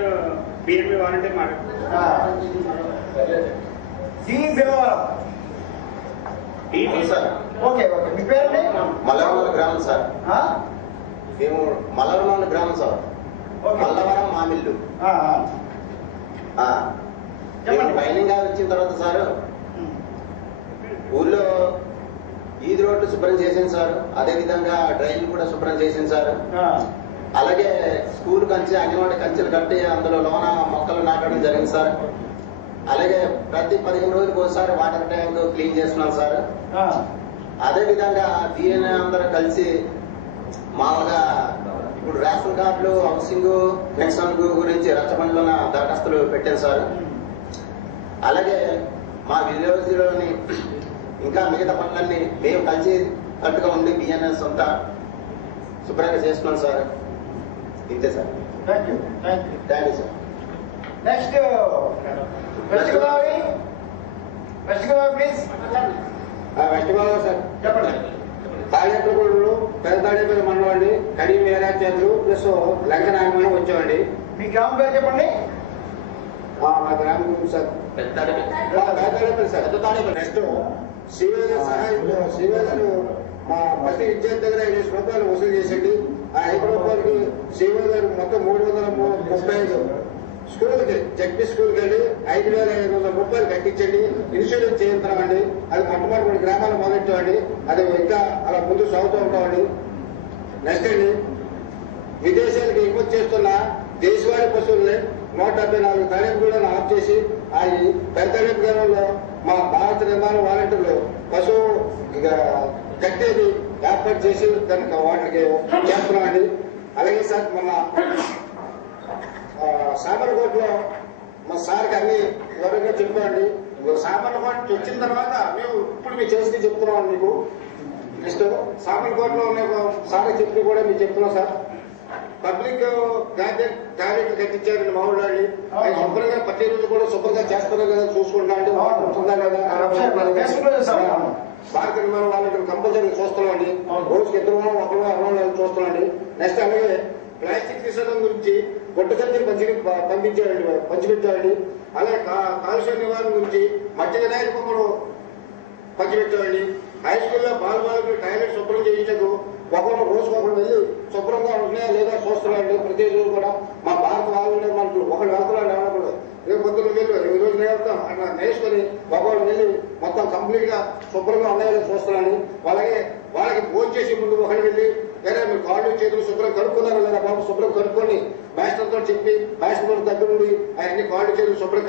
BMB volunteer మాట ఓకే. ఓకే. మీ పేరు? మల్లవరం గ్రామం సార్. మేము మల్లవరం గ్రామం సార్. మల్లవరం మామిల్లు. ట్రైనింగ్ వచ్చిన తర్వాత సార్ ఊళ్ళో ఈది రోడ్డు శుభ్రం చేసింది సార్. అదే విధంగా డ్రైన్లు కూడా శుభ్రం చేసింది సార్. అలాగే స్కూల్ కంచె అంగన్వాడీ కంచెలు కట్టి అందులో లోన మొక్కలు నాటడం జరిగింది సార్. అలాగే ప్రతి 15 రోజులకు ఒకసారి వాటర్ ట్యాంక్ క్లీన్ చేస్తున్నాం సార్. అదే విధంగా దీని అందరూ కలిసి మామూలుగా ఇప్పుడు రేషన్ కార్డులు, హౌసింగ్, పెన్షన్ గురించి రచ్చబండిలోన దరఖాస్తులు పెట్టాను సార్. అలాగే మా విలేజ్ లోని ఇంకా మిగతా పనులన్నీ మేము కలిసి కట్టుగా ఉండి బిఎన్ఎస్ అంతా శుభ్రంగా చేస్తున్నాం సార్. ఇంతే sir. Thank you sir. Next west Godavari please. West Godavari sir. చెప్పండి. తాడేపల్లి పెద్ద తాడేపల్లి మండలం అండి. కడియం వీరాచార్యులు ప్లస్ లంకనాయకులు వచ్చామండి. మీ గ్రామం పేరు చెప్పండి. మా గ్రామం సార్ పెద్ద తాడేపల్లి సార్. నెక్స్ట్ శ్రీవేదను మా ప్రతి విద్యార్థి దగ్గర 5 రూపాయలు వసూలు చేసేది. ఆ 5 రూపాయలకి శ్రీవేద గారు మొత్తం 335 స్కూల్కి జడ్పీ స్కూల్కి వెళ్ళి 5,500 రూపాయలు కట్టించండి. ఇన్సూరెన్స్ చేయించామండి. అది మొట్టమొదటి గ్రామాలు మొదలెట్టామండి. అది ఇంకా అలా ముందు సాగుతూ ఉంటామండి. నెక్స్ట్ అండి, విదేశాలకు ఎగుమతి చేస్తున్న దేశవాళీ పశువుల్ని 174 తాలూకులను ఆఫ్ చేసి ఆ పెద్దలేపు గ్రామంలో మా భారత నిర్మాణ వాలంటీర్లు పశువు కట్టేది ఏర్పాటు చేసి దానికి వాటికి చేస్తున్నామండి. అలాగే సార్ మొన్న సామర్లకోటలో మా సార్కి అన్ని వివరంగా చెప్పామండి. సామర్లకోట వచ్చిన తర్వాత మేము ఇప్పుడు మీకు చేసి చెప్తున్నాం మీకు. నెక్స్ట్ సామర్లకోటలో ఉన్న సార్కి చెప్పి కూడా మీకు చెప్తున్నాం సార్. పబ్లిక్ టాయిలెట్ కట్టించారండి మా ఊళ్ళో. అవి శుభ్రంగా ప్రతిరోజు కూడా శుభ్రంగా చేస్తున్నారు కదా, చూసుకుంటా అండి. వాటర్ ఉంటుందా కదా భారత నిర్మాణ వాళ్ళకి కంపల్సరీ చూస్తున్నామండి. రోజుకి 2 ఒకరు 6 చూస్తున్నాండి. నెక్స్ట్ అలాగే ప్లాస్టిక్ నిషేధం గురించి గుట్టసంచులు పంచిపెట్టామండి. అలాగే కాలుష్య నివారణ గురించి మట్టి వినాయక బొమ్మలు పంచిపెట్టామండి. హై స్కూల్లో బాలబాలకు టాయిలెట్ శుభ్రం చేయించకు ఒకరు రోజుకొకరు వెళ్ళి శుభ్రంగా ఉంటున్నాయా లేదా చూస్తున్నాయండి. ప్రతి రోజు కూడా మా భారత వాళ్ళు మనకు ఒకరు వెళ్తున్నాడు ఎవరు రేపు పొద్దున్న వెళ్ళి ఈ రోజు నేర్పుతాం అట్లా నేర్చుకుని ఒకరు వెళ్ళి మొత్తం కంప్లీట్ గా శుభ్రంగా ఉన్నాయో చూస్తున్నాను. అలాగే వాళ్ళకి ఫోన్ చేసి ముందు ఒకరు వెళ్ళి వేరే మీరు కాళ్ళు చేతులు శుభ్రం కడుక్కున్నారు లేదా బాబు శుభ్రం కడుక్కొని మాస్టర్తో చెప్పి మాస్టర్ దగ్గర నుండి అవన్నీ కాళ్ళు చేతులు శుభ్రం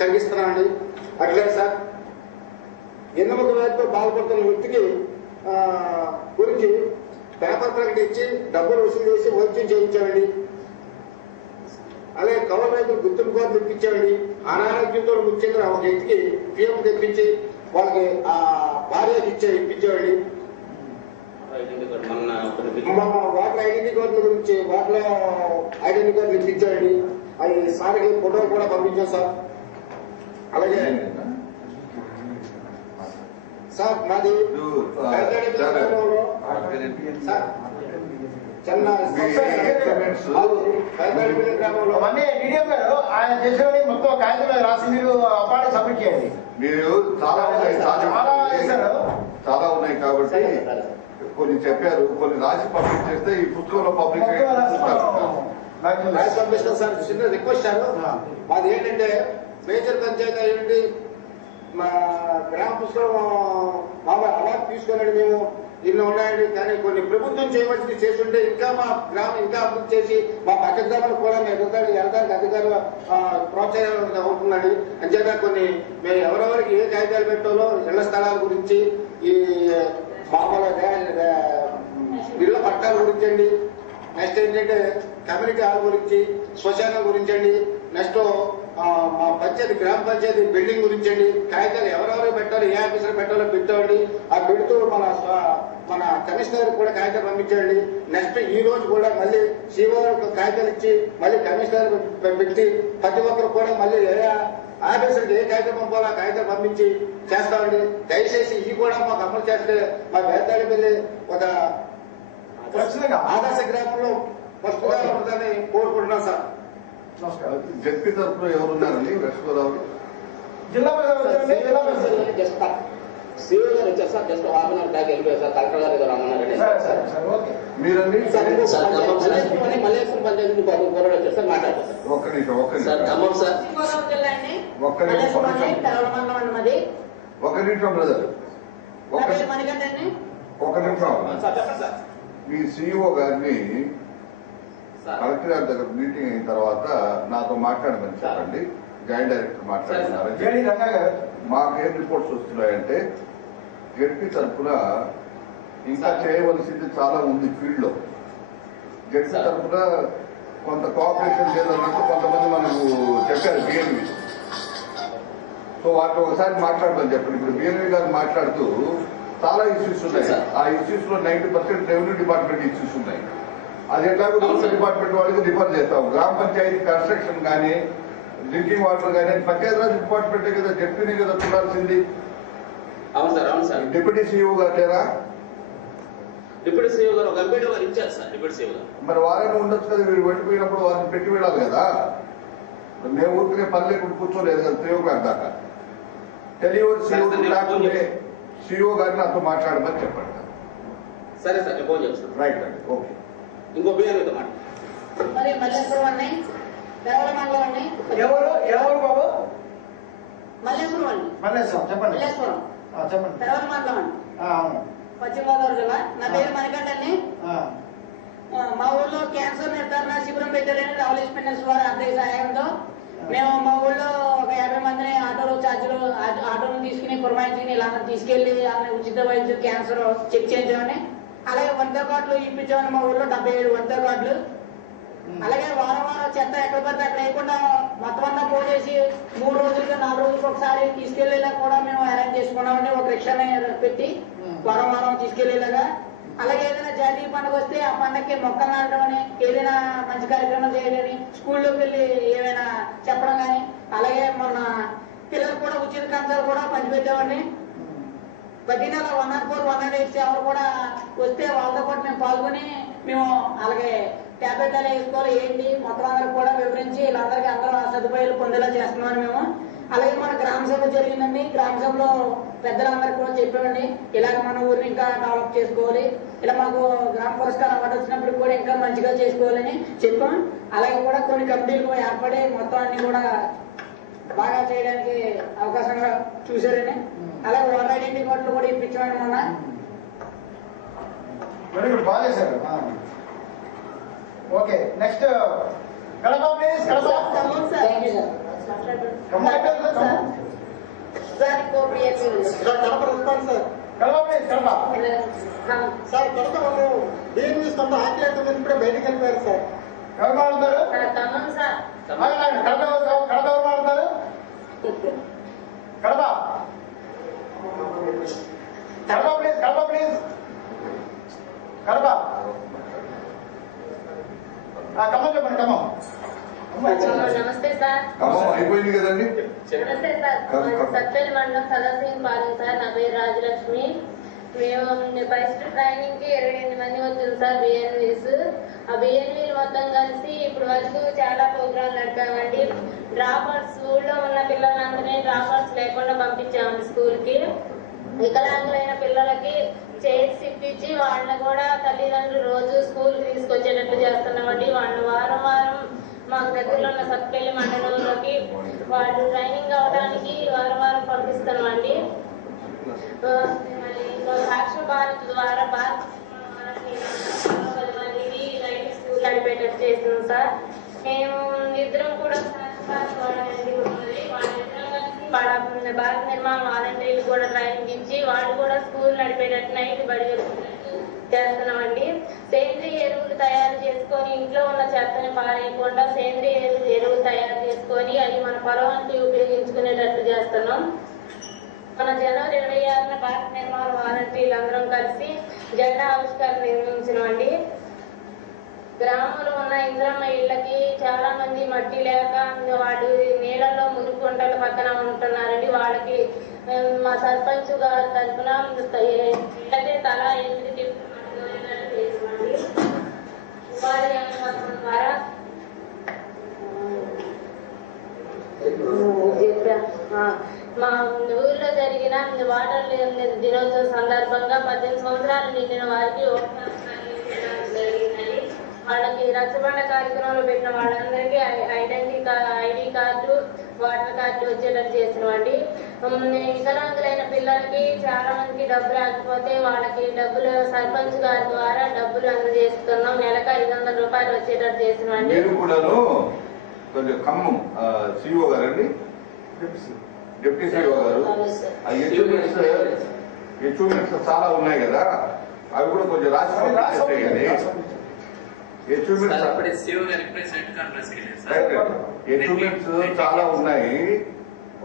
కరిగిస్తున్నానండి. అట్లే సార్ ఎన్నెముక వ్యాధితో బాధపడుతున్న వ్యక్తికి గురించి పేపర్ ప్రకటించి డబ్బులు వసూలు చేసి వైద్యం చేయించామండి. అలాగే కవర్ రైతులు గుర్తింపు కార్డు తెప్పించామండి. అనారోగ్యంతో మృతి చెందిన ఒక వ్యక్తికి పిఎం తెప్పించి వాళ్ళకి ఆ భార్యకి ఇప్పించామండి. వాటర్ ఐడెంటిటీ కార్డుల గురించి వాటర్ ఐడెంటిటీ కార్డులు ఇప్పించామండి. అవి సార్కి ఫోటో కూడా పంపించాం సార్. అలాగే సార్ మాది అవన్నీ వీడియో గారు ఆయన చేసేది మొత్తం కాగితం రాసి మీరు అపార్ట్ సబ్మిట్ చేయండి. మీరు చాలా ఉన్నాయి కాబట్టి కొన్ని చెప్పారు, కొన్ని రాసి పబ్లిక్ చేస్తే ఈ పుస్తకంలో పబ్లిక్ పంపిస్తాం సార్. చిన్న రిక్వెస్ట్ సార్, మాది ఏంటంటే మేజర్ పంచాయతీ ఏంటి మా గ్రామ పుస్తకం అవార్డు తీసుకోనండి. మేము ఇన్ని ఉన్నాయండి, కానీ కొన్ని ప్రభుత్వం చేయవలసింది చేస్తుంటే ఇంకా మా గ్రామం ఇంకా అభివృద్ధి చేసి మా పక్క గ్రామాలకు కూడా వెళ్ళడానికి అధికారులు ప్రోత్సాహం అవుతుందండి. అంచేత కొన్ని మేము ఎవరెవరికి ఏ కాగితాలు పెట్టాలో ఇళ్ల స్థలాల గురించి, ఈ మామూలుగా ఇళ్ల పట్టాల గురించి అండి, నెక్స్ట్ ఏంటంటే కమ్యూనిటీ హాల్ గురించి, శ్మశానం గురించి అండి, నెక్స్ట్ మా పంచాయతీ గ్రామ పంచాయతీ బిల్డింగ్ గురించి అండి, కాగితాలు ఎవరెవరు పెట్టాలి, ఏ ఆఫీసర్ పెట్టాలో పెట్టామండి. ఆ పెడుతూ మన మన కమిషనర్ కూడా కాగితాలు పంపించండి. నెక్స్ట్ ఈ రోజు కూడా మళ్ళీ సిఓ కాగితాలు ఇచ్చి మళ్ళీ కమిషనర్ పెట్టి ప్రతి ఒక్కరు కూడా మళ్ళీ ఆఫీసర్కి ఏ కాగితం పంపాలో కాగితాలు పంపించి చేస్తామండి. దయచేసి ఇవి కూడా మాకు అమలు చేస్తే మా వేదాలపల్లి ఒక ఆదర్శ గ్రామంలో ఫస్ట్ గా ఉంటుందని కోరుకుంటున్నాం సార్. జడ్పీ తరఫున ఎవరున్నారండి వెస్ట్ గోదావరి జిల్లా సిఓ గారు వచ్చారు sir. Just half an hour back వెళ్ళిపోయారు సార్. కలెక్టర్ గారు ఏదో రమ్మన్నారండి. మీరండి మల్లేశ్వరం పంచాయతీ కోరడు వచ్చారు సార్. మాట్లాడతారు ఒక్క నిమిషం సార్. ఖమ్మం సార్. ఒక్క నిమిషం బ్రదర్ ఒక్క నిమిషం. మీ సిఇఓ గారిని కలెక్టర్ గారి దగ్గర మీటింగ్ అయిన తర్వాత నాతో మాట్లాడమని చెప్పండి. జాయింట్ డైరెక్టర్ మాట్లాడుతున్నారు. మాకేం రిపోర్ట్స్ వస్తున్నాయంటే జడ్పీ తరఫున ఇంకా చేయవలసింది చాలా ఉంది ఫీల్డ్ లో. జడ్పీ తరఫున కొంత కోఆపరేషన్ లేదన్నట్టు కొంతమంది మనకు చెప్పారు బిఎన్వి. సో వాటిని ఒకసారి మాట్లాడమని చెప్పండి. ఇప్పుడు బిఎన్వి గారు మాట్లాడుతూ చాలా ఇష్యూస్ ఉన్నాయి. ఆ ఇష్యూస్ లో 90% రెవెన్యూ డిపార్ట్మెంట్ ఇష్యూస్ ఉన్నాయి. అది ఎట్లాగో రెవెన్యూ డిపార్ట్మెంట్ వాళ్ళకి రిఫర్ చేస్తాం. గ్రామ పంచాయతీ కన్స్ట్రక్షన్ కానీ డ్రింకింగ్ వాటర్ కానీ పంచాయతీరాజ్ డిపార్ట్మెంట్ కదా జడ్పీని కదా చూడాల్సింది. అవును సార్. అవును సార్. డిప్యూటీ సీఈఓ గారు లేరా? డిప్యూటీ సీఈఓ గారు ఒక ఎంపీడీ గారు ఇచ్చారు సార్. డిప్యూటీ సీఈఓ గారు మరి వారైనా ఉండొచ్చు కదా. వీళ్ళు వెళ్ళిపోయినప్పుడు వారిని పెట్టి వెళ్ళాలి కదా. మేము ఊరికే పని లేకుండా కూర్చోలేదు కదా 3 o'clock దాకా. డెలివరీ సీఈఓ గారిని నాతో మాట్లాడమని చెప్పండి. సరే సార్. నేను ఫోన్ చేస్తాను. రైట్ అండి. ఓకే. ఇంకో బియ్యంతో మాట మరి మల్లేశ్వరం అండి, పెరవల మండలం అండి. ఎవరు బాబు? మల్లేశ్వరం అండి. మల్లేశ్వరం చెప్పండి. మల్లేశ్వరం చెప్పండి. పెరవల మండలం అండి, అవును, పశ్చిమ గోదావరి జిల్లా. నా పేరు మణికంఠ అండి. మా ఊళ్ళో క్యాన్సర్ నిర్ధారణ శిబిరం పెట్టారని డెవలప్ ఫిట్నెస్ వారి ఆర్థిక సహాయంతో మేము మా ఊళ్ళో ఒక 50 మందిని ఆటోలు తీసుకుని పురమాయించుకుని ఇలా తీసుకెళ్లి ఉచిత వైద్య క్యాన్సర్ చెక్ చేయించామని, అలాగే వంద కార్డులు ఇప్పించామని. మా ఊళ్ళో 77 వంద కార్డులు. అలాగే వారం చెత్త ఎక్కడ పడితే అక్కడ వేయకుండా మొత్తం అంతా పోసేసి 3 రోజులకి 4 రోజులకి ఒకసారి తీసుకెళ్లేలా కూడా మేము అరేంజ్ చేసుకున్నామండి. ఒక రిక్షాని పెట్టి వారం తీసుకెళ్లేలాగా. అలాగే ఏదైనా జాతీయ పండుగ వస్తే ఆ పండుగకి మొక్కలు నాటడం అని, ఏదైనా మంచి కార్యక్రమం చేయని, స్కూల్లోకి వెళ్ళి ఏమైనా చెప్పడం కానీ, అలాగే మొన్న పిల్లలకు కూడా ఉచిత కంచాలు కూడా పంచిపెట్టామండి. ప్రతి నెల 104, 108 సేవలు కూడా వస్తే వాళ్ళతో కూడా మేము పాల్గొని మేము అలాగే ట్యాబ్లెట్ ఎలా వేసుకోవాలి ఏంటి మొత్తం అందరికి కూడా వివరించి వీళ్ళందరికీ అందరూ సదుపాయాలు పొందేలా చేస్తున్నామని మేము. అలాగే మన గ్రామ సభ జరిగిందండి. గ్రామ సభలో పెద్దలందరికీ కూడా చెప్పామండి, ఇలాగ మన ఊరిని ఇంకా డెవలప్ చేసుకోవాలి, ఇలా మాకు గ్రామ పురస్కారం అవార్డు వచ్చినప్పుడు కూడా ఇంకా మంచిగా చేసుకోవాలని చెప్పాం. అలాగే కూడా కొన్ని కమిటీలు ఏర్పడి మొత్తం అన్ని కూడా బాగా చేయడానికి అవకాశంగా చూశారని. అలాగే ఓటర్ ఐడెంటిటీ కార్డులు కూడా ఇప్పించామని మొన్న. వెరీ గుడ్, బాగా చేశారు. Okay, next Kadapa please. Kadapa sir Kadapa వాళ్ళు దేని తీసుకుంటే ఆకలి ఇప్పుడే బయటకు వెళ్ళిపోయారు సార్. ఎవరు మాట్లాడతారు? కడప ఎవరు మాట్లాడతారు? కడప ప్లీజ్. కడప ప్లీజ్. కడప ఖమ్మం చెప్పండి. ఖమ్మం. నమస్తే సార్. అయిపోయింది కదండి. నమస్తే సార్. సత్పల్లి మండలం సదాశివం పాలెం సార్. నా పేరు రాజలక్ష్మి. మేము ఫస్ట్ ట్రైనింగ్ కి 28 మంది వచ్చింది సార్ బిఎన్వీస్. ఆ బిఎన్వీలు మొత్తం కలిసి ఇప్పుడు వరకు చాలా ప్రోగ్రాంలు నడిపామండి. డ్రాపర్స్ ఊళ్ళో ఉన్న పిల్లలందరినీ డ్రాపర్స్ లేకుండా పంపించామండి స్కూల్ కి. వికలాంగులైన పిల్లలకి చైర్స్ ఇప్పించి వాళ్ళని కూడా తల్లిదండ్రులు రోజు స్కూల్ కి తీసుకొచ్చేటట్లు చేస్తున్నామండి. వాళ్ళని వారం మాకు దగ్గరలో ఉన్న సత్పల్లి మండలంలోకి వాళ్ళు ట్రైనింగ్ అవడానికి వారం పంపిస్తున్నామండి. సాక్షర భారత్ ద్వారా భారత్ మందికి రైతు స్కూల్ నడిపేటట్టు చేస్తున్నాం సార్. మేము ఇద్దరం కూడా భారత నిర్మాణ వాలంటీర్లు కూడా ట్రైనింగ్ ఇచ్చి వాళ్ళు కూడా స్కూల్ నడిపేటట్టు నైట్ బడి చేస్తున్నామండి. సేంద్రియ ఎరువులు తయారు చేసుకొని ఇంట్లో ఉన్న చెత్తని పారేయకుండా సేంద్రియ ఎరువులు తయారు చేసుకొని అవి మన పొలానికి ఉపయోగించుకునేటట్టు చేస్తున్నాం. మన జనవరి 26న భారత నిర్మాణ వాలంటీర్లందరం కలిసి జెండా ఆవిష్కరణ నిర్వహించినామండి. గ్రామంలో ఉన్న ఇంద్రమ్మ ఇళ్ళకి చాలా మంది మట్టి లేక వాళ్ళు నీళ్ళలో మురుగుకుంటల పక్కన ఉంటున్నారండి. వాళ్ళకి మా సర్పంచ్ గారి తరఫున ఇళ్ళకే తలా 8 టిప్పులు చేసామండి. ఉపాధి హామీ పథకం ద్వారా మా ఊర్లో జరిగిన వాటర్ దినోత్సవం సందర్భంగా 18 సంవత్సరాలు నిండిన వారికి జరిగిందండి. వాళ్ళకి రచ్చబండ కార్యక్రమంలో పెట్టిన వాళ్ళందరికీ ఐడి కార్డు, వాటర్ కార్డు వచ్చేటట్టు చేసినామండి. వికలాంగులైన పిల్లలకి చాలా మందికి డబ్బులు ఆగిపోతే వాళ్ళకి డబ్బులు సర్పంచ్ గారి ద్వారా డబ్బులు అందజేస్తున్నాం. నెలకు 500 రూపాయలు వచ్చేటట్టు చేసినామండి. కొంచెం ఖమ్మం సిఇఓ గారండి, డిప్యూటీ సిఇఓ గారు, అచీవ్మెంట్స్ చాలా ఉన్నాయి కదా, అవి కూడా కొంచెం రాష్ట్రండి. అచీవ్మెంట్స్ చాలా ఉన్నాయి,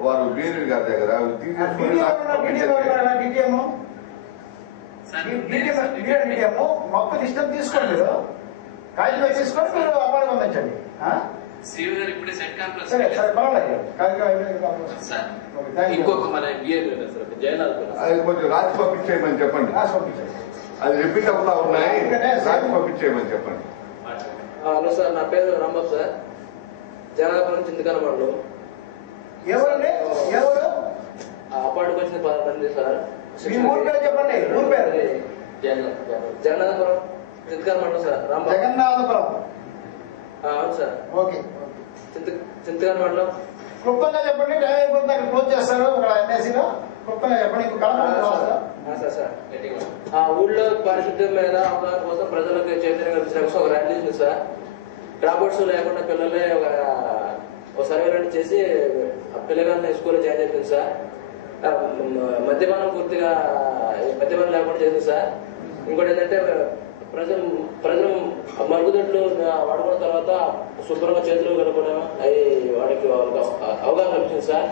వారు బీఎన్వి గారి దగ్గర తీసేసుకుని మొత్తం ఇష్టం తీసుకోండి, మీరు కాగితం తీసుకొని మీరు అపాయింట్ పంపించండి. ఇంకొక మన అది కొంచెం రాసి పంపించేయమని చెప్పండి. అది రిపీట్ అవుతా ఉన్నాయి, రాసి పంపించేయమని చెప్పండి. హలో సార్, నా పేరు రాంబాబు సార్, జనాపురం చింతకాల మండలం. ఎవరండి? ఎవరు? అపార్ట్కి వచ్చిన 10 మంది సార్. చెప్పండి. ఊరు పేరు జగన్నాథపురం, చింతకాల మండలం సార్. జగన్నాథపురం. అవును సార్. ఓకే. చింతకాల మండలం. క్లుప్తంగా చెప్పండి, టైం అయిపోతుంది, అక్కడ క్లోజ్ చేస్తారు ఎన్ఐసీలో. క్లుప్తంగా చెప్పండి. ఆ ఊళ్ళో పరిశుభ్రం మీద అవగాహన కోసం ప్రజలకు చైతన్యం కల్పించడం కోసం ఒక ర్యాలీ ఉంది సార్. డ్రాప్అవుట్స్ లేకుండా పిల్లలే ఒక సర్వే చేసి పిల్లగాన్ని స్కూల్లో జాయిన్ చేస్తుంది సార్. మద్యపానం పూర్తిగా మద్యపానం లేకుండా చేసింది సార్. ఇంకోటి ఏంటంటే ప్రజలు మరుగుదొడ్లు వాడుకున్న తర్వాత శుభ్రంగా చేతులు కలుపుకోవడం అవి వాడికి అవగాహన కల్పించింది సార్.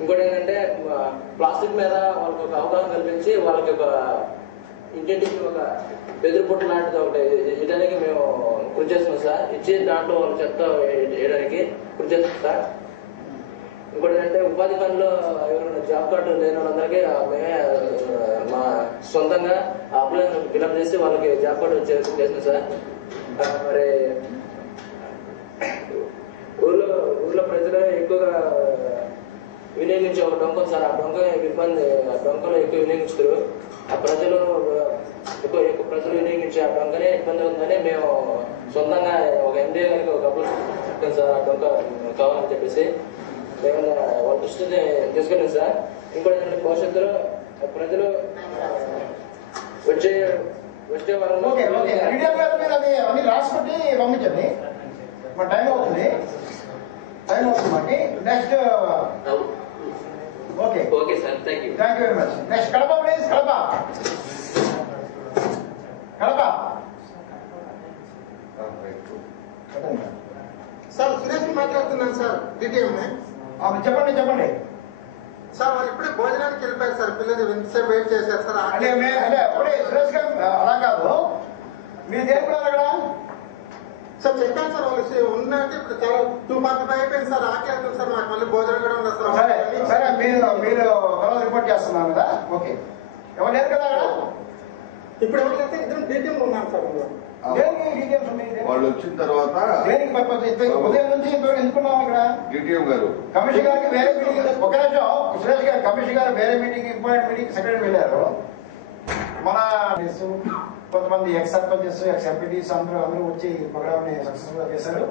ఇంకోటి ఏంటంటే ప్లాస్టిక్ మీద వాళ్ళకి ఒక అవగాహన కల్పించి వాళ్ళకి ఒక ఇంటింటికి ఒక బెదిరిపొట్టు లాంటిది ఒకటి ఇవ్వడానికి మేము కృషి చేస్తున్నాం సార్. ఇచ్చి దాంట్లో వాళ్ళ చెత్త వేయడానికి కృషి చేస్తున్నాం సార్. ఇంకోటి ఏంటంటే ఉపాధి పనులు ఎవరైనా జాబ్ కార్డు లేని వాళ్ళందరికీ మేమే మా సొంతంగా అప్లికేషన్ ఫిల్అప్ చేసి వాళ్ళకి జాబ్ కార్డు చేస్తున్నాం సార్. మరి ఊర్లో ప్రజలు ఎక్కువగా వినియోగించే ఒక డొంక సార్. ఆ డొంకలో ఎక్కువ వినియోగిస్తారు. ఆ ప్రజలు ప్రజలు వినియోగించే ఆ డొంకనే ఇబ్బంది అవుతుందని మేము సొంతంగా ఒక ఎండి గారికి ఒక అప్లికేషన్ పెట్టాం సార్. ఆ డొంక కావాలని చెప్పేసి మేము వాళ్ళ దృష్టిని తీసుకెళ్ళాం సార్. ఇంకోటి భవిష్యత్తులో ప్రజలు వచ్చే వారంలో అన్ని రాసుకుంటే పంపించండి. మన టైం అవుతుంది మాకి. Next okay sir, thank you very much. Next Kadapa please. Kadapa sir, Suresh మాట్లాడుతున్నాను సార్. డిటిఎం చెప్పండి. సార్, వాళ్ళు ఇప్పుడే భోజనానికి వెళ్ళిపోయారు సార్. పిల్లలు ఎంతసేపు వెయిట్ చేశారు సార్. సురేష్ గారు అలా కాదు, మీరు దేనికి అక్కడ సార్ చెప్పాను సార్. వాళ్ళు ఉందంటే ఇప్పుడు 2:45 అయిపోయింది సార్. ఆకేస్తుంది సార్. మాకు మళ్ళీ భోజనం కూడా ఉండదు సార్. సరే, మీరు రిపోర్ట్ చేస్తున్నారు కదా. ఓకే. ఎవరు లేరు కదా ఇప్పుడు ఎవరైతే ఇద్దరు డీటీఎం ఉన్నాం సార్. వాళ్ళు వచ్చిన తర్వాత ఉదయం నుంచి ఎందుకున్నాం ఇక్కడ డిటిఎం గారు కమిషన్ గారికి వేరే మీటింగ్. ఒక నిమిషం సురేష్ గారు, కమిషన్ గారు వేరే మీటింగ్, ఇంపార్టెంట్ మీటింగ్ సెక్రటరీ వెళ్ళారు. మన కొంతమంది ఎక్స్ సర్పంచెస్, ఎక్స్ ఎంపీటీస్ అందరూ వచ్చి ఈ ప్రోగ్రామ్ ని సక్సెస్ఫుల్ గా చేశారు.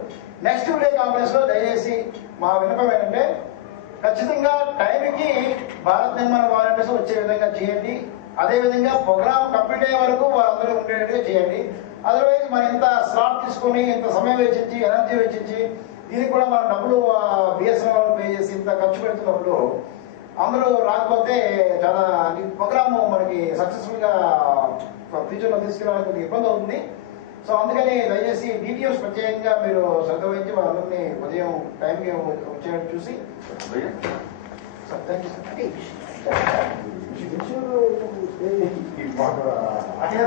నెక్స్ట్ డే కాంగ్రెస్ లో దయచేసి మా విన్నపం ఏంటంటే ఖచ్చితంగా టైంకి భారత్ నిర్మాణ వాలంటీర్స్ వచ్చే విధంగా చేయండి. అదేవిధంగా ప్రోగ్రామ్ కంప్లీట్ అయ్యే వరకు వాళ్ళందరూ ఉండేట్టుగా చేయండి. అదర్వైజ్ మనం ఇంత స్లాట్ తీసుకుని ఇంత సమయం వెచ్చించి ఎనర్జీ వెచ్చించి దీనికి కూడా మనం డబ్బులు బిఎస్ఎన్ఎల్ పే చేసి ఇంత ఖర్చు పెడుతున్నప్పుడు అందరూ రాకపోతే చాలా ప్రోగ్రామ్ మనకి సక్సెస్ఫుల్ గా ఫ్యూచర్ లో తీసుకెళ్ళడానికి ఇబ్బంది అవుతుంది. సో అందుకని దయచేసి డీటెయిల్స్ ప్రత్యేకంగా మీరు శ్రద్ధ వహించి వాళ్ళందరినీ ఉదయం టైంకి వచ్చేటట్టు చూసి అట్లా